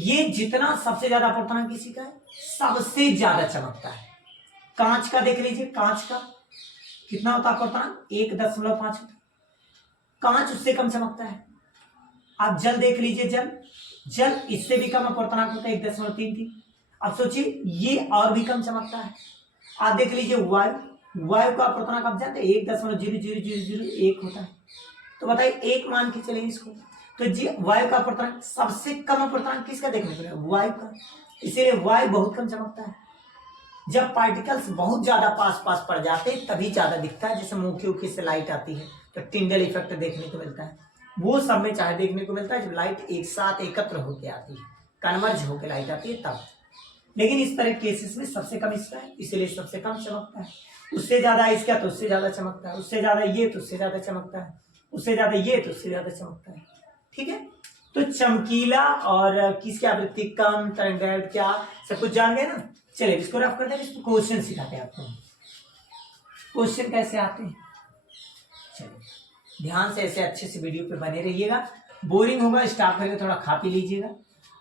ये जितना सबसे ज्यादा अपवर्तनांक किसी का है, सबसे ज्यादा चमकता है। कांच का देख लीजिए, कांच का कितना होता है अपवर्तनांक? 1.5 होता है। कांच उससे कम चमकता है। आप जल देख लीजिए, जल इससे भी कम अपवर्तनांक होता है, 1.33। अब सोचिए ये और भी कम चमकता है। आप देख लीजिए वायु का अपवर्तनांक आप जानते हैं 1.0001 होता है। तो बताइए, एक मान के चलें इसको, तो जी वायु का अपवर्तनांक सबसे कम अपवर्तनांक किसका देखने को मिलेगा? वायु का। इसीलिए वायु बहुत कम चमकता है। जब पार्टिकल्स बहुत ज्यादा पास पास पड़ जाते हैं तभी ज्यादा दिखता है। जैसे मुखी से लाइट आती है तो टिंडल इफेक्ट देखने को मिलता है, वो सब में चाहे देखने को मिलता है जब लाइट एक साथ एकत्र होकर आती है, कन्वर्ज होकर लाइट आती है तब। लेकिन इस तरह केसेस में सबसे कम इसका है, इसीलिए सबसे कम चमकता है। उससे ज्यादा इसका तो उससे ज्यादा चमकता है, उससे ज्यादा ये तो उससे ज्यादा चमकता है, उससे ज्यादा ये तो उससे ज्यादा चमकता है। ठीक है, तो चमकीला और किसकी आवृत्ति कम, तरंगदैर्घ्य क्या, सब कुछ जान गए ना। चलिए इसको रफ करते हैं, इसको क्वेश्चन सिखाते हैं आपको। क्वेश्चन कैसे आते हैं, चलिए ध्यान से ऐसे अच्छे से वीडियो पे बने रहिएगा। बोरिंग होगा स्टॉप करके थोड़ा खा पी लीजिएगा।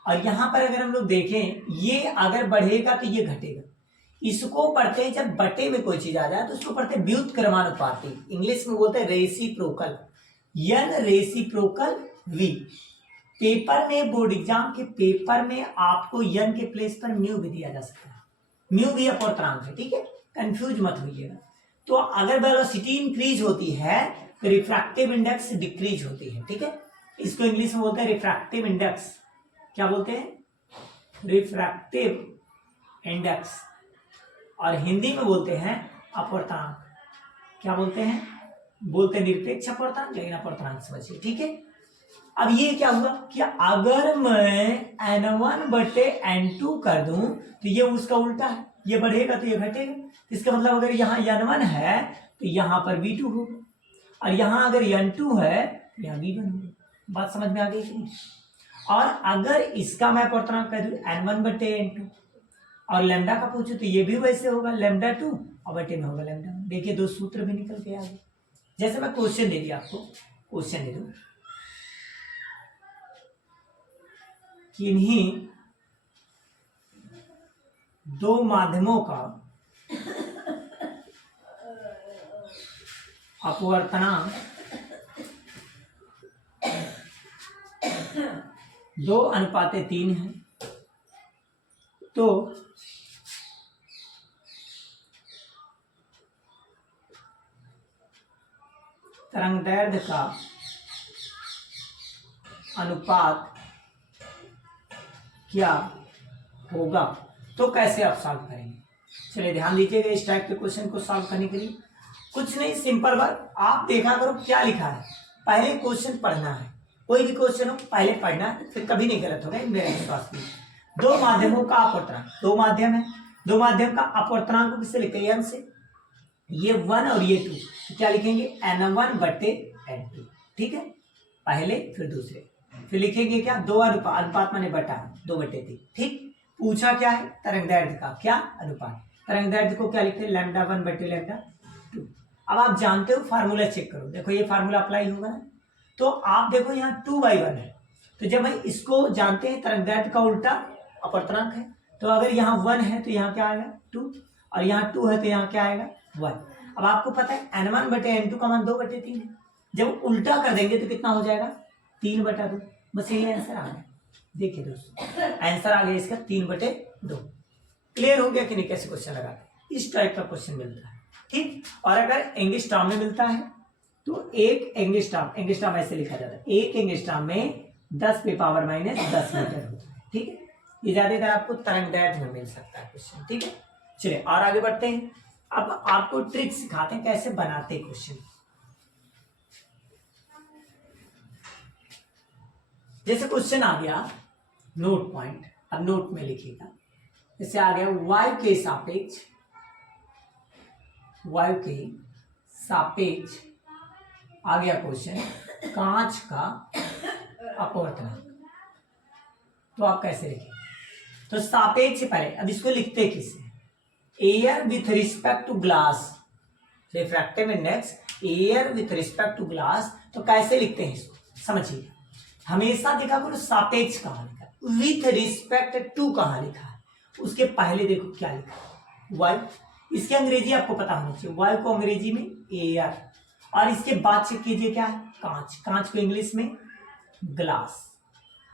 और यहाँ पर अगर हम लोग देखें, ये अगर बढ़ेगा तो ये घटेगा। इसको पढ़ते हैं जब बटे में कोई चीज आ जाए तो उसको पढ़ते हैं व्युत्क्रमानुपाती, इंग्लिश में बोलते हैं reciprocal, n reciprocal v. Paper में, बोर्ड एग्जाम के पेपर में आपको यन के प्लेस पर म्यू भी दिया जा सकता है। म्यू भी अपवर्तनांक है, ठीक है, कंफ्यूज मत होइएगा। तो अगर वेलोसिटी इंक्रीज होती है तो रिफ्रैक्टिव इंडेक्स डिक्रीज होती है, ठीक है। इसको इंग्लिश में बोलते हैं रिफ्रैक्टिव इंडेक्स। क्या बोलते हैं? Refractive index. और हिंदी में बोलते हैं अपवर्तनांक। क्या बोलते हैं? बोलते हैं निरपेक्ष अपवर्तनांक, लेकिन अपवर्तनांक समझिए, ठीक है। अब ये क्या हुआ कि अगर मैं n1/n2 कर दूं तो ये उसका उल्टा है, ये बढ़ेगा तो ये घटेगा। इसका मतलब अगर यहाँ n1 है तो यहाँ पर v2 होगा, और यहाँ अगर n2 है तो यहाँ v1 होगा। बात समझ में आ गई कि नहीं? और अगर इसका मैं अपवर्तनांक कह दूं n1/n2 और लैम्डा का पूछूं तो ये भी वैसे होगा, λ2 और बटे में होगा λ1। देखिए दो सूत्र भी निकल के आ गए। जैसे मैं क्वेश्चन दे दिया आपको, क्वेश्चन दे दूं, किन्हीं दो माध्यमों का अपवर्तनांक 2:3 है, तो तरंगदैर्घ्य का अनुपात क्या होगा? तो कैसे आप सॉल्व करेंगे? चलिए ध्यान दीजिएगा इस टाइप के क्वेश्चन को सॉल्व करने के लिए कुछ नहीं, सिंपल बात, आप देखा करो क्या लिखा है, पहले क्वेश्चन पढ़ना है। कोई भी क्वेश्चन हो पहले पढ़ना है, फिर कभी नहीं गलत होगा, मेरा विश्वास नहीं। दो माध्यमों का अपवर्तनांक, दो माध्यम है, दो माध्यम का अपवर्तनांक को किससे लिखेंगे? n से। ये 1 और ये 2, तो क्या लिखेंगे? n1/n2, ठीक है, पहले फिर दूसरे। फिर लिखेंगे क्या? दो अनुपात, अनुपात माने बटा, 2/3, ठीक। पूछा क्या है? तरंगदैर्घ्य का क्या अनुपात। तरंगदैर्घ्य को क्या लिखते हैं? λ1/λ2। अब आप जानते हो, फार्मूला चेक करो, देखो ये फार्मूला अप्लाई होगा ना, तो आप देखो यहाँ 2/1 है, तो जब भाई इसको जानते हैं तरंगदैर्घ्य का उल्टा अपवर्तनांक है, तो अगर यहाँ 1 है तो यहाँ क्या आएगा? 2, और यहाँ 2 है तो यहाँ क्या आएगा? 1। अब आपको पता है n1/n2 का मान 2/3 है, जब उल्टा कर देंगे तो कितना हो जाएगा? 3/2। बस यही आंसर आ गया। देखिए दोस्तों, आंसर आ गया इसका 3/2। क्लियर हो गया कि नहीं कैसे क्वेश्चन लगाते हैं? इस टाइप का क्वेश्चन मिलता है, ठीक। और अगर एंगस्ट्रॉम में मिलता है तो एक एंगस्ट्रॉम ऐसे लिखा जाता है, एक एंगस्ट्रॉम में 10⁻⁻10 मीटर होता है, ठीक है। ये ज्यादातर आपको तरंगदैर्घ्य में मिल सकता है क्वेश्चन, ठीक है। चलिए और आगे बढ़ते हैं। अब आपको ट्रिक सिखाते हैं कैसे बनाते क्वेश्चन। जैसे क्वेश्चन आ गया नोट पॉइंट, अब नोट में लिखिएगा। जैसे आ गया वायु के सापेक्ष, वायु के सापेक्ष आ गया क्वेश्चन कांच का अपवर्तनांक, तो आप कैसे लिखेंगे? तो सापेक्ष पहले, अब इसको लिखते किसे? Air with respect to glass, refractive index air with respect to glass, तो कैसे लिखते हैं इसको समझिए। हमेशा देखा करो सापेक्ष कहाँ लिखा है, विथ रिस्पेक्ट टू कहाँ लिखा है, उसके पहले देखो क्या लिखा है, वायु। इसके अंग्रेजी आपको पता होना चाहिए, वायु को अंग्रेजी में एयर, और इसके बाद चेक कीजिए क्या है, कांच, कांच को इंग्लिश में ग्लास।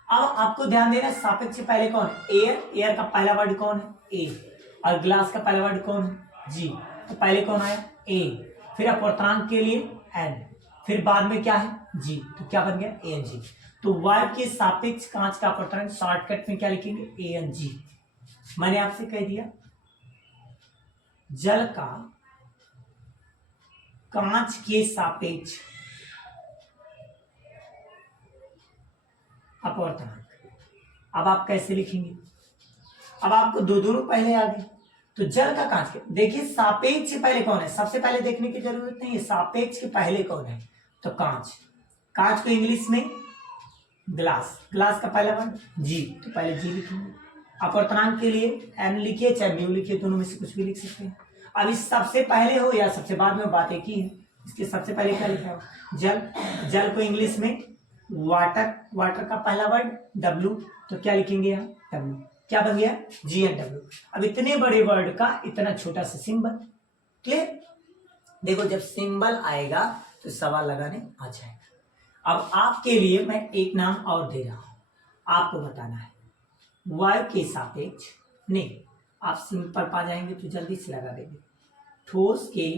अब आपको ध्यान देना है सापेक्ष से पहले कौन है, एयर, एयर का पहला वर्ड कौन है, ए, और ग्लास का पहला वर्ड कौन है, जी, तो पहले कौन आया, ए, फिर अपवर्तनांक के लिए एन, फिर बाद में क्या है, जी, तो क्या बन गया, ए एन जी। तो वायु के सापेक्ष कांच का अपवर्तनांक शॉर्टकट में क्या लिखेंगे, ए एन जी। मैंने आपसे कह दिया जल का कांच के सापेक्ष अपवर्तनांक, अब आप कैसे लिखेंगे? अब आपको दो दोनों पहले आ गए, तो जल का कांच के, देखिए सापेक्ष से पहले कौन है, सबसे पहले देखने की जरूरत नहीं है, सापेक्ष के पहले कौन है, तो कांच, कांच को इंग्लिश में ग्लास, ग्लास का पहला वर्ड जी, तो पहले जी लिखेंगे। अपवर्तनांक के लिए एन लिखिए चाहे म्यू लिखिए, दोनों में से कुछ भी लिख सकते हैं। अब इस सबसे पहले हो या सबसे बाद में बात एक ही है, इसके सबसे पहले क्या लिखा है, जल, जल को इंग्लिश में वाटर, वाटर का पहला वर्ड डब्ल्यू, तो क्या लिखेंगे यहाँ, डब्ल्यू, क्या बन गया, जी एन डब्ल्यू। अब इतने बड़े वर्ड का इतना छोटा सा सिंबल, क्लियर? देखो जब सिंबल आएगा तो सवाल लगाने आ जाएगा। अब आपके लिए मैं एक नाम और दे रहा हूं, आपको बताना है वायु के सापेक्ष, नहीं आप सिंपल पा जाएंगे तो जल्दी से लगा देंगे, ठोस के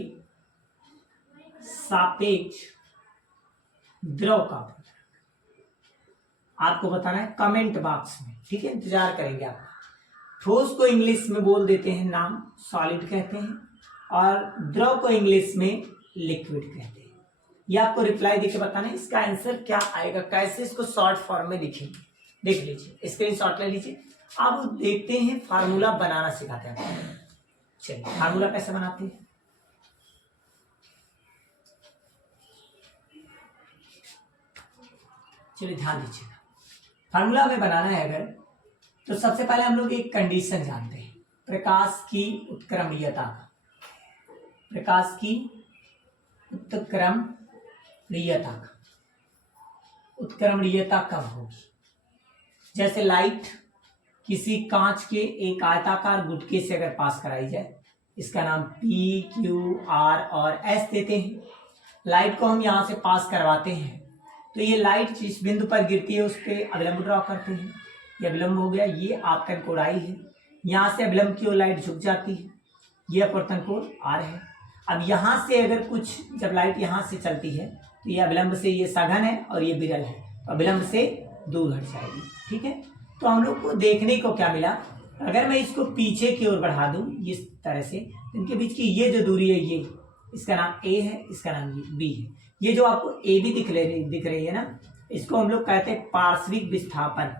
सापेक्ष द्रव का, आपको बताना है कमेंट बॉक्स में, ठीक है, इंतजार करेंगे आप। ठोस को इंग्लिश में बोल देते हैं नाम, सॉलिड कहते हैं, और द्रव को इंग्लिश में लिक्विड कहते हैं। ये आपको रिप्लाई देके बताना है इसका आंसर क्या आएगा, कैसे इसको शॉर्ट फॉर्म में लिखेंगे। देख लीजिए, स्क्रीनशॉट ले लीजिए। अब देखते हैं फार्मूला बनाना सिखाते हैं। चलिए फार्मूला कैसे बनाते हैं, चलिए ध्यान दीजिएगा। फार्मूला हमें बनाना है अगर, तो सबसे पहले हम लोग एक कंडीशन जानते हैं, प्रकाश की उत्क्रमणीयता का, प्रकाश की उत्क्रमणीयता का, उत्क्रमणीयता कब होगी? जैसे लाइट किसी कांच के एक आयताकार गुटके से अगर पास कराई जाए, इसका नाम पी क्यू आर और एस देते हैं। लाइट को हम यहाँ से पास करवाते हैं, तो ये लाइट जिस बिंदु पर गिरती है उस पर अभिलंब ड्रॉ करते हैं, ये अभिलंब हो गया, ये आपका कोणाई है, यहाँ से अभिलंब की ओर लाइट झुक जाती है, ये अपवर्तन कोण आर है। अब यहाँ से अगर कुछ, जब लाइट यहाँ से चलती है तो ये अभिलंब से, ये सघन है और ये विरल है, तो अभिलंब से दूर हट जाएगी, ठीक है। तो हम लोग को देखने को क्या मिला, अगर मैं इसको पीछे की ओर बढ़ा दूं इस तरह से, इनके बीच की ये जो दूरी है, ये इसका नाम ए है, इसका नाम बी है। ये जो आपको ए बी दिख रही है ना, इसको हम लोग कहते हैं पार्श्विक विस्थापन,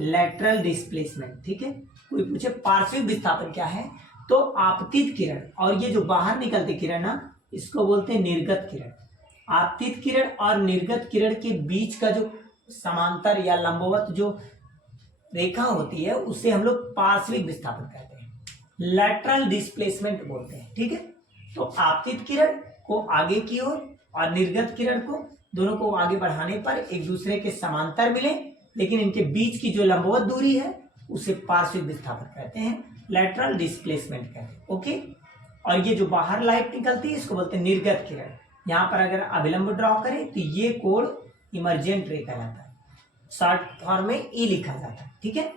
लेटरल डिस्प्लेसमेंट, ठीक है। कोई पूछे पार्श्विक विस्थापन क्या है, तो आपतित किरण और ये जो बाहर निकलती किरण ना, इसको बोलते हैं निर्गत किरण। आपतित किरण और निर्गत किरण के बीच का जो समांतर या लंबवत जो रेखा होती है, उसे हम लोग पार्श्विक विस्थापन कहते हैं, लेटरल डिस्प्लेसमेंट बोलते हैं, ठीक है। तो आपतित किरण को आगे की ओर और निर्गत किरण को, दोनों को आगे बढ़ाने पर एक दूसरे के समांतर मिले, लेकिन इनके बीच की जो लंबवत दूरी है उसे पार्श्विक विस्थापन कहते हैं, लेटरल डिस्प्लेसमेंट कहते हैं, ओके। और ये जो बाहर लाइट निकलती है इसको बोलते हैं निर्गत किरण। यहाँ पर अगर अभिलंब ड्रॉ करें तो ये कोण इमर्जेंट रे कहलाता है, शॉर्ट फॉर्म में ई लिखा जाता है, ठीक है।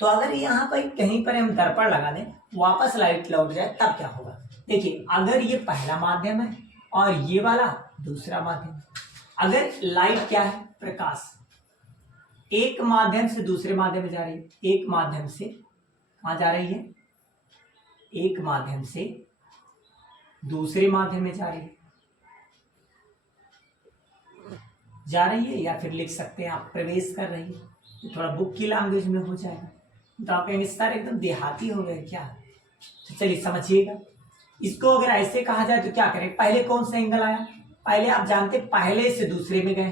तो अगर यहाँ पर कहीं पर हम दर्पण लगा दें, वापस लाइट लौट जाए, तब क्या होगा? देखिए, अगर ये पहला माध्यम है और ये वाला दूसरा माध्यम, अगर लाइट क्या है, प्रकाश, एक माध्यम से दूसरे माध्यम में जा रही है, एक माध्यम से कहाँ जा रही है, एक माध्यम से दूसरे माध्यम में जा रही है, जा रही है, या फिर लिख सकते हैं आप प्रवेश कर रही है। ये थोड़ा बुक की लैंग्वेज में हो जाएगा। तो आप कहेंगे सर एकदम देहाती हो गए क्या? तो चलिए समझिएगा। इसको अगर ऐसे कहा जाए तो क्या करें, पहले कौन सा एंगल आया, पहले आप जानते पहले से दूसरे में गए,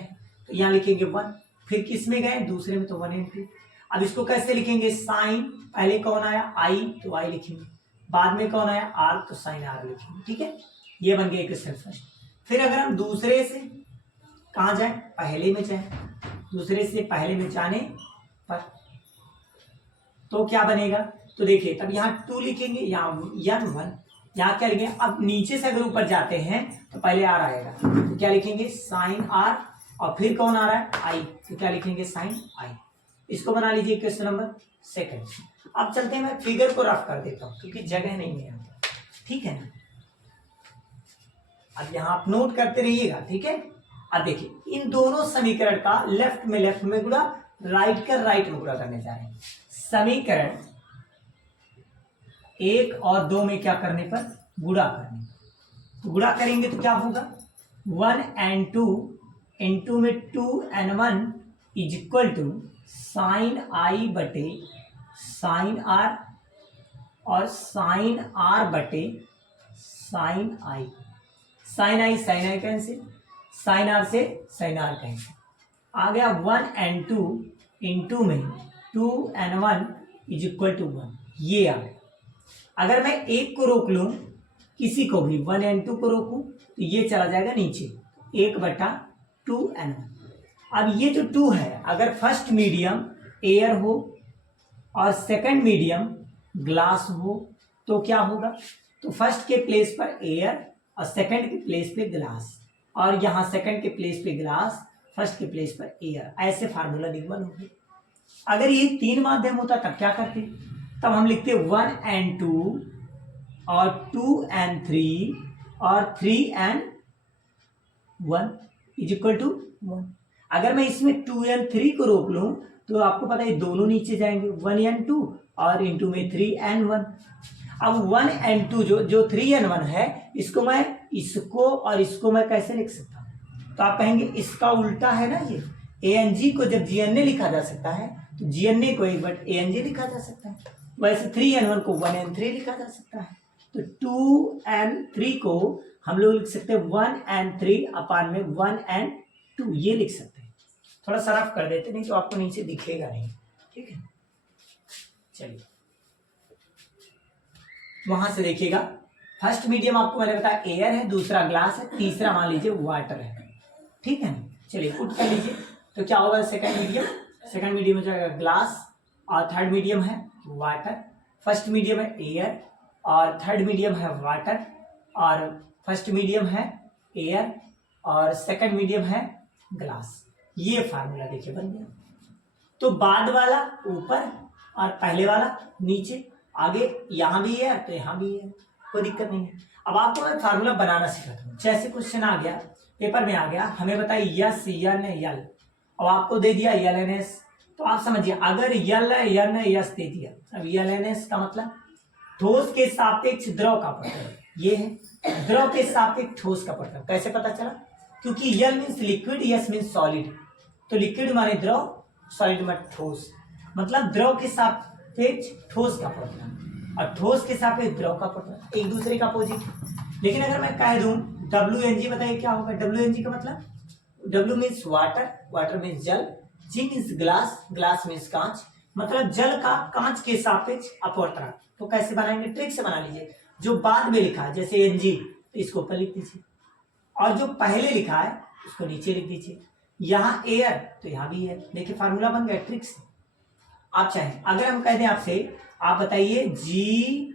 तो यहाँ लिखेंगे 1, फिर किस में गए, दूसरे में, तो 1 and 2। अब इसको कैसे लिखेंगे, साइन, पहले कौन आया आई, तो आई लिखेंगे, बाद में कौन आया आर, तो साइन आर लिखेंगे। ठीक है, ये बन गया इक्वेशन फर्स्ट। फिर अगर हम दूसरे से कहाँ जाए, पहले में जाए, दूसरे से पहले में जाने पर तो क्या बनेगा, तो देखिए तब यहाँ 2 लिखेंगे, यहाँ 1, यहाँ क्या लिखेंगे, अब नीचे से अगर ऊपर जाते हैं तो पहले आर आएगा, तो क्या लिखेंगे साइन आर, और फिर कौन आ रहा है आई, तो क्या लिखेंगे साइन आई। इसको बना लीजिए क्वेश्चन नंबर सेकंड। अब चलते हैं, मैं फिगर को रफ कर देता हूं क्योंकि जगह नहीं है, ठीक है ना। अब यहाँ आप नोट करते रहिएगा, ठीक है। अब देखिए इन दोनों समीकरण का लेफ्ट में गुणा, राइट का राइट में गुणा करने जा रहे हैं। समीकरण 1 और 2 में क्या करने पर गुणा करने, तो गुणा करेंगे तो क्या होगा 1 and 2 इंटू में 2 and 1 is equal to sine i बटे साइन आर, और साइन आर बटे sine i. Sine i cancel, sine r से साइन आर कैंसिल, आ गया 1 and 2 इंटू में 2 and 1 इज इक्वल टू 1, ये आ गया। अगर मैं एक को रोक लूं, किसी को भी 1 and 2 को रोकूं, तो ये चला जाएगा नीचे 1/2 and 1। अब ये जो 2 है, अगर फर्स्ट मीडियम एयर हो और सेकंड मीडियम ग्लास हो तो क्या होगा, तो फर्स्ट के प्लेस पर एयर और सेकंड के प्लेस पे ग्लास, और यहाँ सेकंड के प्लेस पे ग्लास, फर्स्ट के प्लेस पर एयर, ऐसे फार्मूला निगमन होगी। अगर ये 3 माध्यम होता तब क्या करते, तब हम लिखते 1 and 2 और 2 and 3 और 3 and 1 इज इक्वल टू 1। अगर मैं इसमें 2 and 3 को रोक लूं तो आपको पता है दोनों नीचे जाएंगे, 1 and 2 और इंटू में 3 and 1। अब 1 and 2 जो 3 and 1 है, इसको मैं इसको और इसको मैं कैसे लिख सकता हूँ, तो आप कहेंगे इसका उल्टा है ना, ये ए एन जी को जब जी एन ए लिखा जा सकता है तो जी एन ए को 1/ANJ लिखा जा सकता है, वैसे 3 and 1 को 1 and 3 लिखा जा सकता है। तो 2 and 3 को हम लोग लिख सकते हैं 1 and 3 अपान में 1 and 2, ये लिख सकते हैं। थोड़ा सा रफ कर देते, नहीं तो आपको नीचे दिखेगा नहीं, ठीक है। चलिए वहां से देखिएगा, फर्स्ट मीडियम आपको मैंने बताया एयर है, दूसरा ग्लास है, तीसरा मान लीजिए वाटर है, ठीक है। चलिए पुट कर लीजिए, तो क्या होगा सेकंड मीडियम हो जाएगा ग्लास, और थर्ड मीडियम है वाटर। फर्स्ट मीडियम है एयर और थर्ड मीडियम है वाटर, और फर्स्ट मीडियम है एयर और सेकंड मीडियम है ग्लास। ये फार्मूला देखिए बन गया। तो बाद वाला ऊपर और पहले वाला नीचे, आगे यहाँ भी है तो यहाँ भी है, कोई दिक्कत नहीं है। अब आपको मैं फार्मूला बनाना सिखाता हूँ। जैसे क्वेश्चन आ गया, पेपर में आ गया, हमें बताइए यस यन यल, अब आपको दे दिया यल एन एस, तो आप समझिए अगर यल यन यस दे दिया, अब यल एन एस का मतलब ठोस के सापेक्ष द्रव का अपवर्तन, ये है द्रव के सापेक्ष ठोस का अपवर्तन। कैसे पता चला, क्योंकि L means liquid, S means solid, तो लिक्विड माने द्रव, सॉलिड माने ठोस, मतलब द्रव के सापेक्ष ठोस का अपवर्तन और ठोस के सापेक्ष द्रव का अपवर्तन, एक दूसरे का अपोजिट। लेकिन अगर मैं कह दूं WNG, बताइए क्या होगा WNG का मतलब, W means water, water means जल, G means glass, glass means कांच, मतलब जल का कांच के सापेक्ष अपवर्तन। तो कैसे बनाएंगे, ट्रिक से बना लीजिए। जो बाद में लिखा है जैसे NG, तो इसको ऊपर लिख दीजिए, और जो पहले लिखा है उसको नीचे लिख दीजिए। यहाँ एयर तो यहाँ भी है, देखिए फार्मूला बन गया ट्रिक से। आप चाहें अगर हम कह दें आपसे, आप बताइए GnL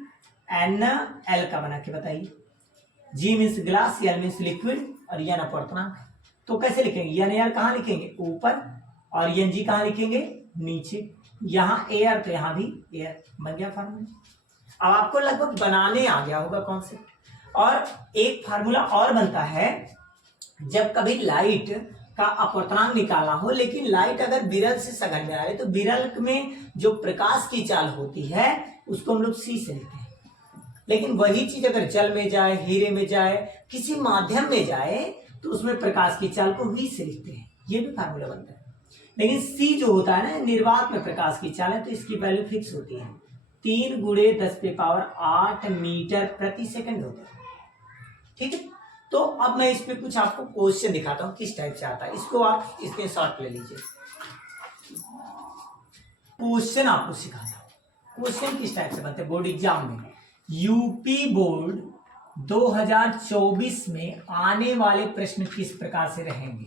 का बना के बताइए। G means glass, L means liquid और N अपवर्तनांक, तो कैसे लिखेंगे, NaL कहाँ लिखेंगे ऊपर, और NG कहाँ लिखेंगे नीचे। यहाँ एयर तो यहाँ भी एयर, बन गया फार्मूला। अब आपको लगभग बनाने आ गया होगा कॉन्सेप्ट। और एक फार्मूला और बनता है, जब कभी लाइट का अपवर्तनांक निकालना हो, लेकिन लाइट अगर विरल से सघन में आ रही, तो विरल में जो प्रकाश की चाल होती है उसको हम लोग C से लिखते हैं। लेकिन वही चीज अगर जल में जाए, हीरे में जाए, किसी माध्यम में जाए, तो उसमें प्रकाश की चाल को V से लिखते हैं। ये भी फार्मूला बनता है। लेकिन सी जो होता है ना, निर्वात में प्रकाश की चाल है, तो इसकी वैल्यू फिक्स होती है, 3 गुणे 10⁸ मीटर प्रति सेकंड होता है। ठीक है, तो अब मैं इस पे कुछ आपको क्वेश्चन दिखाता हूँ किस टाइप से आता है, इसको आप इसके शॉर्ट ले लीजिए। क्वेश्चन आपको सिखाता हूँ, क्वेश्चन किस टाइप से बनते हैं बोर्ड एग्जाम में। यूपी बोर्ड 2024 में आने वाले प्रश्न किस प्रकार से रहेंगे,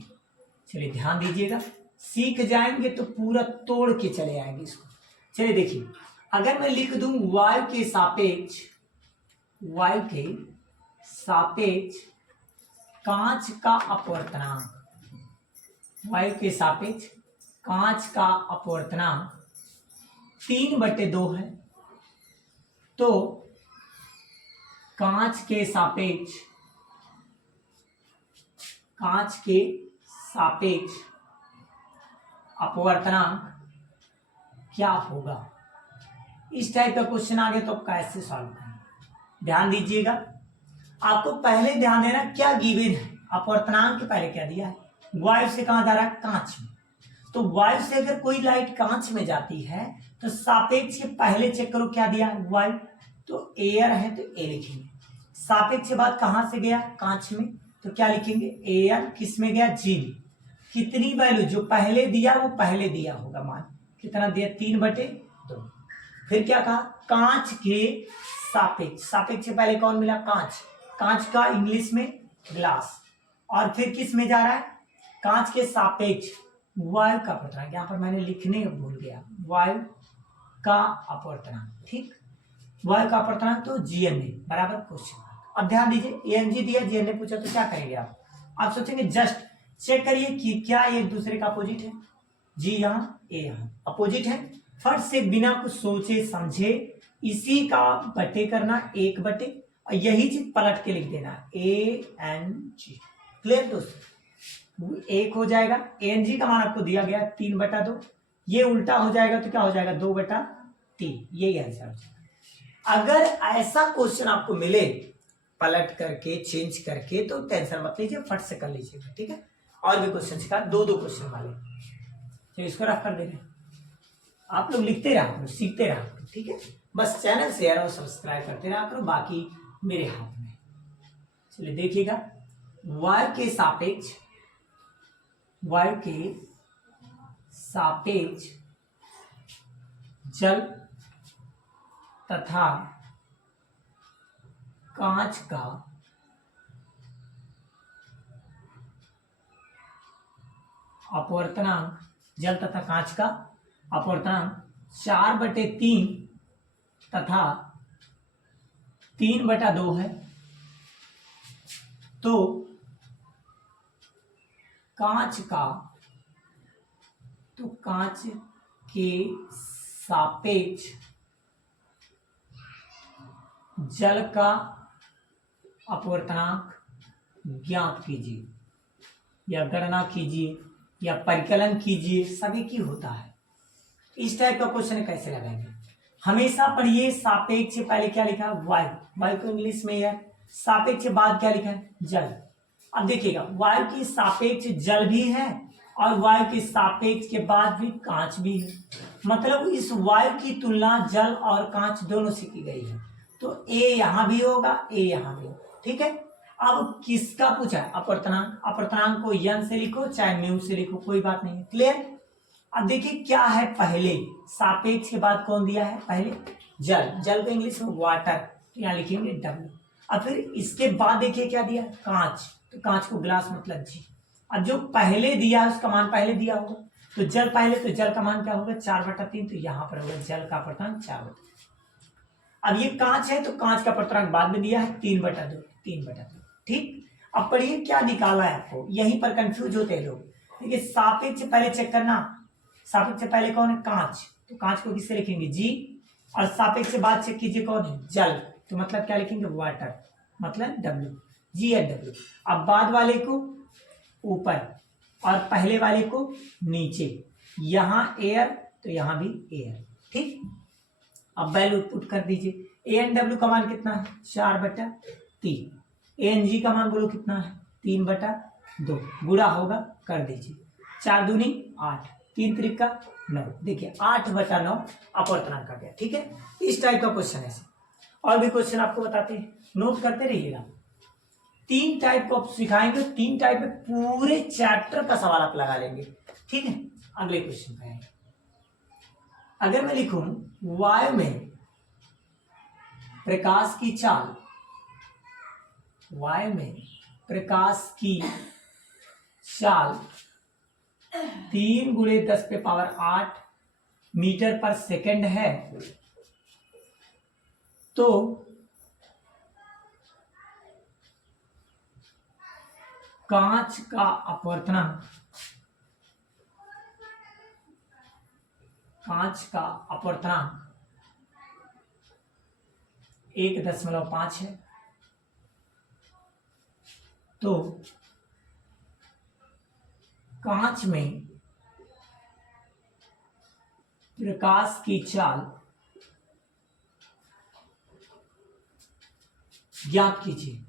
चलिए ध्यान दीजिएगा, सीख जाएंगे तो पूरा तोड़ के चले आएंगे इसको। चलिए देखिए, अगर मैं लिख दूं वायु के सापेक्ष कांच का अपवर्तनांक, वायु के सापेक्ष कांच का अपवर्तनांक 3/2 है, तो कांच के सापेक्ष अपवर्तनांक क्या होगा। इस टाइप का क्वेश्चन आ गया तो आप कैसे सॉल्व करेंगे, ध्यान दीजिएगा। आपको पहले ध्यान देना क्या गिवन है, अपवर्तनांक के पहले क्या दिया है, वायु से कहां जा रहा है, कांच में। तो वायु से अगर कोई लाइट कांच में जाती है तो सापेक्ष के पहले चेक करो क्या दिया है, वायु, तो एयर है तो ए लिखेंगे। सापेक्ष के बाद कहां से गया, कांच में, तो क्या लिखेंगे, एयर किस में गया, जी में। कितनी वैल्यू, जो पहले दिया वो पहले दिया होगा, मान कितना दिया, 3/2। फिर क्या कहा, कांच के सापेक्ष, सापेक्ष से पहले कौन मिला, कांच, कांच का इंग्लिश में ग्लास, और फिर किस में जा रहा है, कांच के सापेक्ष वायु का अपवर्तनांक, यहां पर मैंने लिखने भूल गया, वायु का अपवर्तनांक, ठीक, वायु का अपवर्तनांक तो जीएन बराबर क्वेश्चन। अब ध्यान दीजिए, एएनजी दिया, जीएन ने पूछा तो क्या करेंगे आप सोचेंगे जस्ट चेक करिए कि क्या एक दूसरे का अपोजिट है, जी यहाँ, ए यहाँ अपोजिट है, फट से बिना कुछ सोचे समझे इसी का बटे करना, 1/, और यही चीज पलट के लिख देना, ANG। क्लियर दोस्तों, 1 हो जाएगा, ANG का मान आपको दिया गया 3/2, ये उल्टा हो जाएगा तो क्या हो जाएगा, 2/3, यही आंसर हो जाएगा। अगर ऐसा क्वेश्चन आपको मिले पलट करके चेंज करके तो टेंशन मत लीजिए, फट से कर लीजिएगा, ठीक है। और भी क्वेश्चन सिखा, 2 क्वेश्चन वाले, तो इसको रफ कर देंगे, आप लोग लिखते रहा करो, सीखते रहा करो, ठीक है। बस चैनल शेयर और सब्सक्राइब करते रहा करो, बाकी मेरे हाथ में। चलिए देखिएगा, वायु के सापेक्ष जल तथा कांच का अपवर्तनांक, जल तथा कांच का अपवर्तनांक 4/3 तथा 3/2 है, तो कांच के सापेक्ष जल का अपवर्तनांक ज्ञात कीजिए, या गणना कीजिए, या परिकलन कीजिए, सभी की होता है। इस टाइप का क्वेश्चन कैसे लगाएंगे, हमेशा पढ़िए, सापेक्ष से पहले क्या लिखा है, वायु, वायु को इंग्लिश में है, सापेक्ष के बाद क्या लिखा है, जल। अब देखिएगा, वायु की सापेक्ष जल भी है और वायु के सापेक्ष के बाद भी कांच भी है, मतलब इस वायु की तुलना जल और कांच दोनों से की गई है, तो ए यहां भी होगा, ए यहां भी होगा, ठीक है। अब किसका पूछा है, अपवर्तनांक, अपवर्तनांक को यन से लिखो चाहे म्यू से लिखो, कोई बात नहीं है, क्लियर। अब देखिए क्या है, पहले सापेक्ष के बाद कौन दिया है, पहले जल, जल को इंग्लिश में वाटर, तो यहाँ लिखेंगे W। अब फिर इसके बाद देखिए क्या दिया, कांच, तो कांच को ग्लास मतलब जी। अब जो पहले दिया उसका मान पहले दिया होगा, तो जल पहले, तो जल का मान क्या होगा, 4/3, तो यहाँ पर होगा जल का अपवर्तनांक 4/3। अब ये कांच है तो कांच का अपवर्तनांक बाद में दिया है 3/2, ठीक। अब पढ़िए क्या निकाला है आपको, यहीं पर कंफ्यूज होते हैं लोग। देखिए सापेक्ष पहले चेक करना, सापेक्ष से पहले कौन है, कांच, तो कांच को किससे लिखेंगे, जी, और सापेक्ष से बाद चेक कीजिए कौन है, जल, तो मतलब क्या लिखेंगे, वाटर, मतलब W, G और W। अब बाद वाले को ऊपर और पहले वाले को नीचे, यहां एयर तो यहां भी एयर, ठीक। अब वैल्यू पुट कर दीजिए, ANW का मान कितना है, 4/3, ANG का मान बोलो कितना है, 3/2, गुणा होगा, कर दीजिए, 4 दूनी 8, 3 त्रिका 9। देखिए 8/9 अपवर्तनांक आ गया। ठीक है, इस टाइप का क्वेश्चन है। और भी क्वेश्चन आपको बताते हैं, नोट करते रहिएगा। 3 टाइप को आप सिखाएंगे, 3 टाइप में पूरे चैप्टर का सवाल आप लगा लेंगे। ठीक है, अगले क्वेश्चन पे आएंगे। अगर मैं लिखूं वायु में प्रकाश की चाल, वायु में प्रकाश की चाल 3 × 10⁸ मीटर पर सेकंड है, तो कांच का अपवर्तनांक, कांच का अपवर्तनांक 1.5 है। तो कांच में प्रकाश की चाल ज्ञात कीजिए।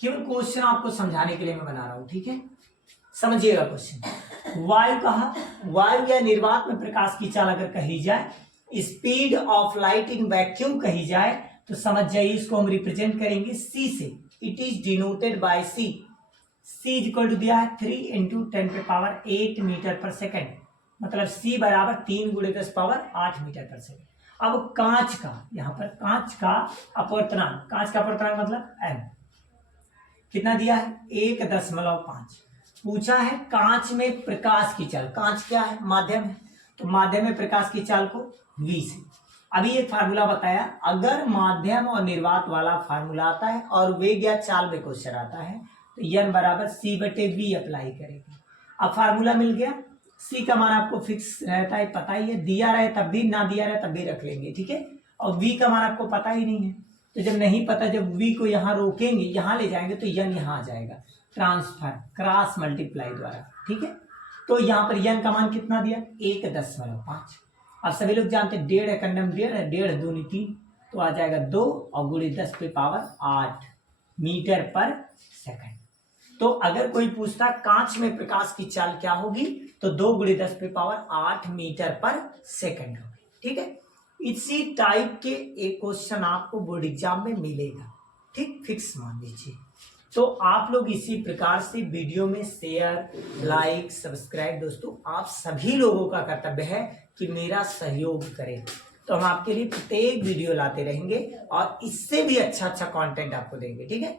केवल क्वेश्चन आपको समझाने के लिए मैं बना रहा हूं। ठीक है, समझिएगा क्वेश्चन। वायु कहा, वायु या निर्वात में प्रकाश की चाल अगर कही जाए, speed of light in vacuum कही जाए, तो समझ जाइए इसको हम रिप्रेजेंट करेंगे सी से। It is denoted by C. C is equal to दिया है 3 × 10⁸ मीटर पर सेकेंड, मतलब सी बराबर 3 × 10⁸ मीटर पर सेकेंड। अब कांच का, यहां पर कांच का अपवर्तनांक, कांच का अपवर्तनांक मतलब एम कितना दिया है 1.5। पूछा है कांच में प्रकाश की चाल, कांच क्या है माध्यम है, तो माध्यम में प्रकाश की चाल को v से। अभी एक फार्मूला बताया, अगर माध्यम और निर्वात वाला फार्मूला आता है और वेग या चाल में क्वेश्चन आता है, तो n बराबर c/v अप्लाई करेंगे। अब फार्मूला मिल गया, c का मान आपको फिक्स रहता है, पता ही है, दिया रहे तब भी, ना दिया रहे तब भी रख लेंगे। ठीक है, और v का मान आपको पता ही नहीं है, तो जब नहीं पता, जब v को यहाँ रोकेंगे, यहाँ ले जाएंगे, तो n यहाँ आ जाएगा, ट्रांसफर क्रॉस मल्टीप्लाई द्वारा। ठीक है, तो यहाँ पर n का मान कितना दिया 1.5। अब सभी लोग जानते हैं 1.5 एकंडम 1.5, 1.5 दूनी 3, तो आ जाएगा 2 और गुणे 10⁸ मीटर पर सेकंड। तो अगर कोई पूछता कांच में प्रकाश की चाल क्या होगी, तो 2 × 10⁸ मीटर पर सेकंड होगी। ठीक है, इसी टाइप के एक क्वेश्चन आपको बोर्ड एग्जाम में मिलेगा। ठीक, फिक्स मान लीजिए। तो आप लोग इसी प्रकार से वीडियो में शेयर, लाइक, सब्सक्राइब, दोस्तों आप सभी लोगों का कर्तव्य है कि मेरा सहयोग करें। तो हम आपके लिए प्रत्येक वीडियो लाते रहेंगे और इससे भी अच्छा कंटेंट आपको देंगे। ठीक है।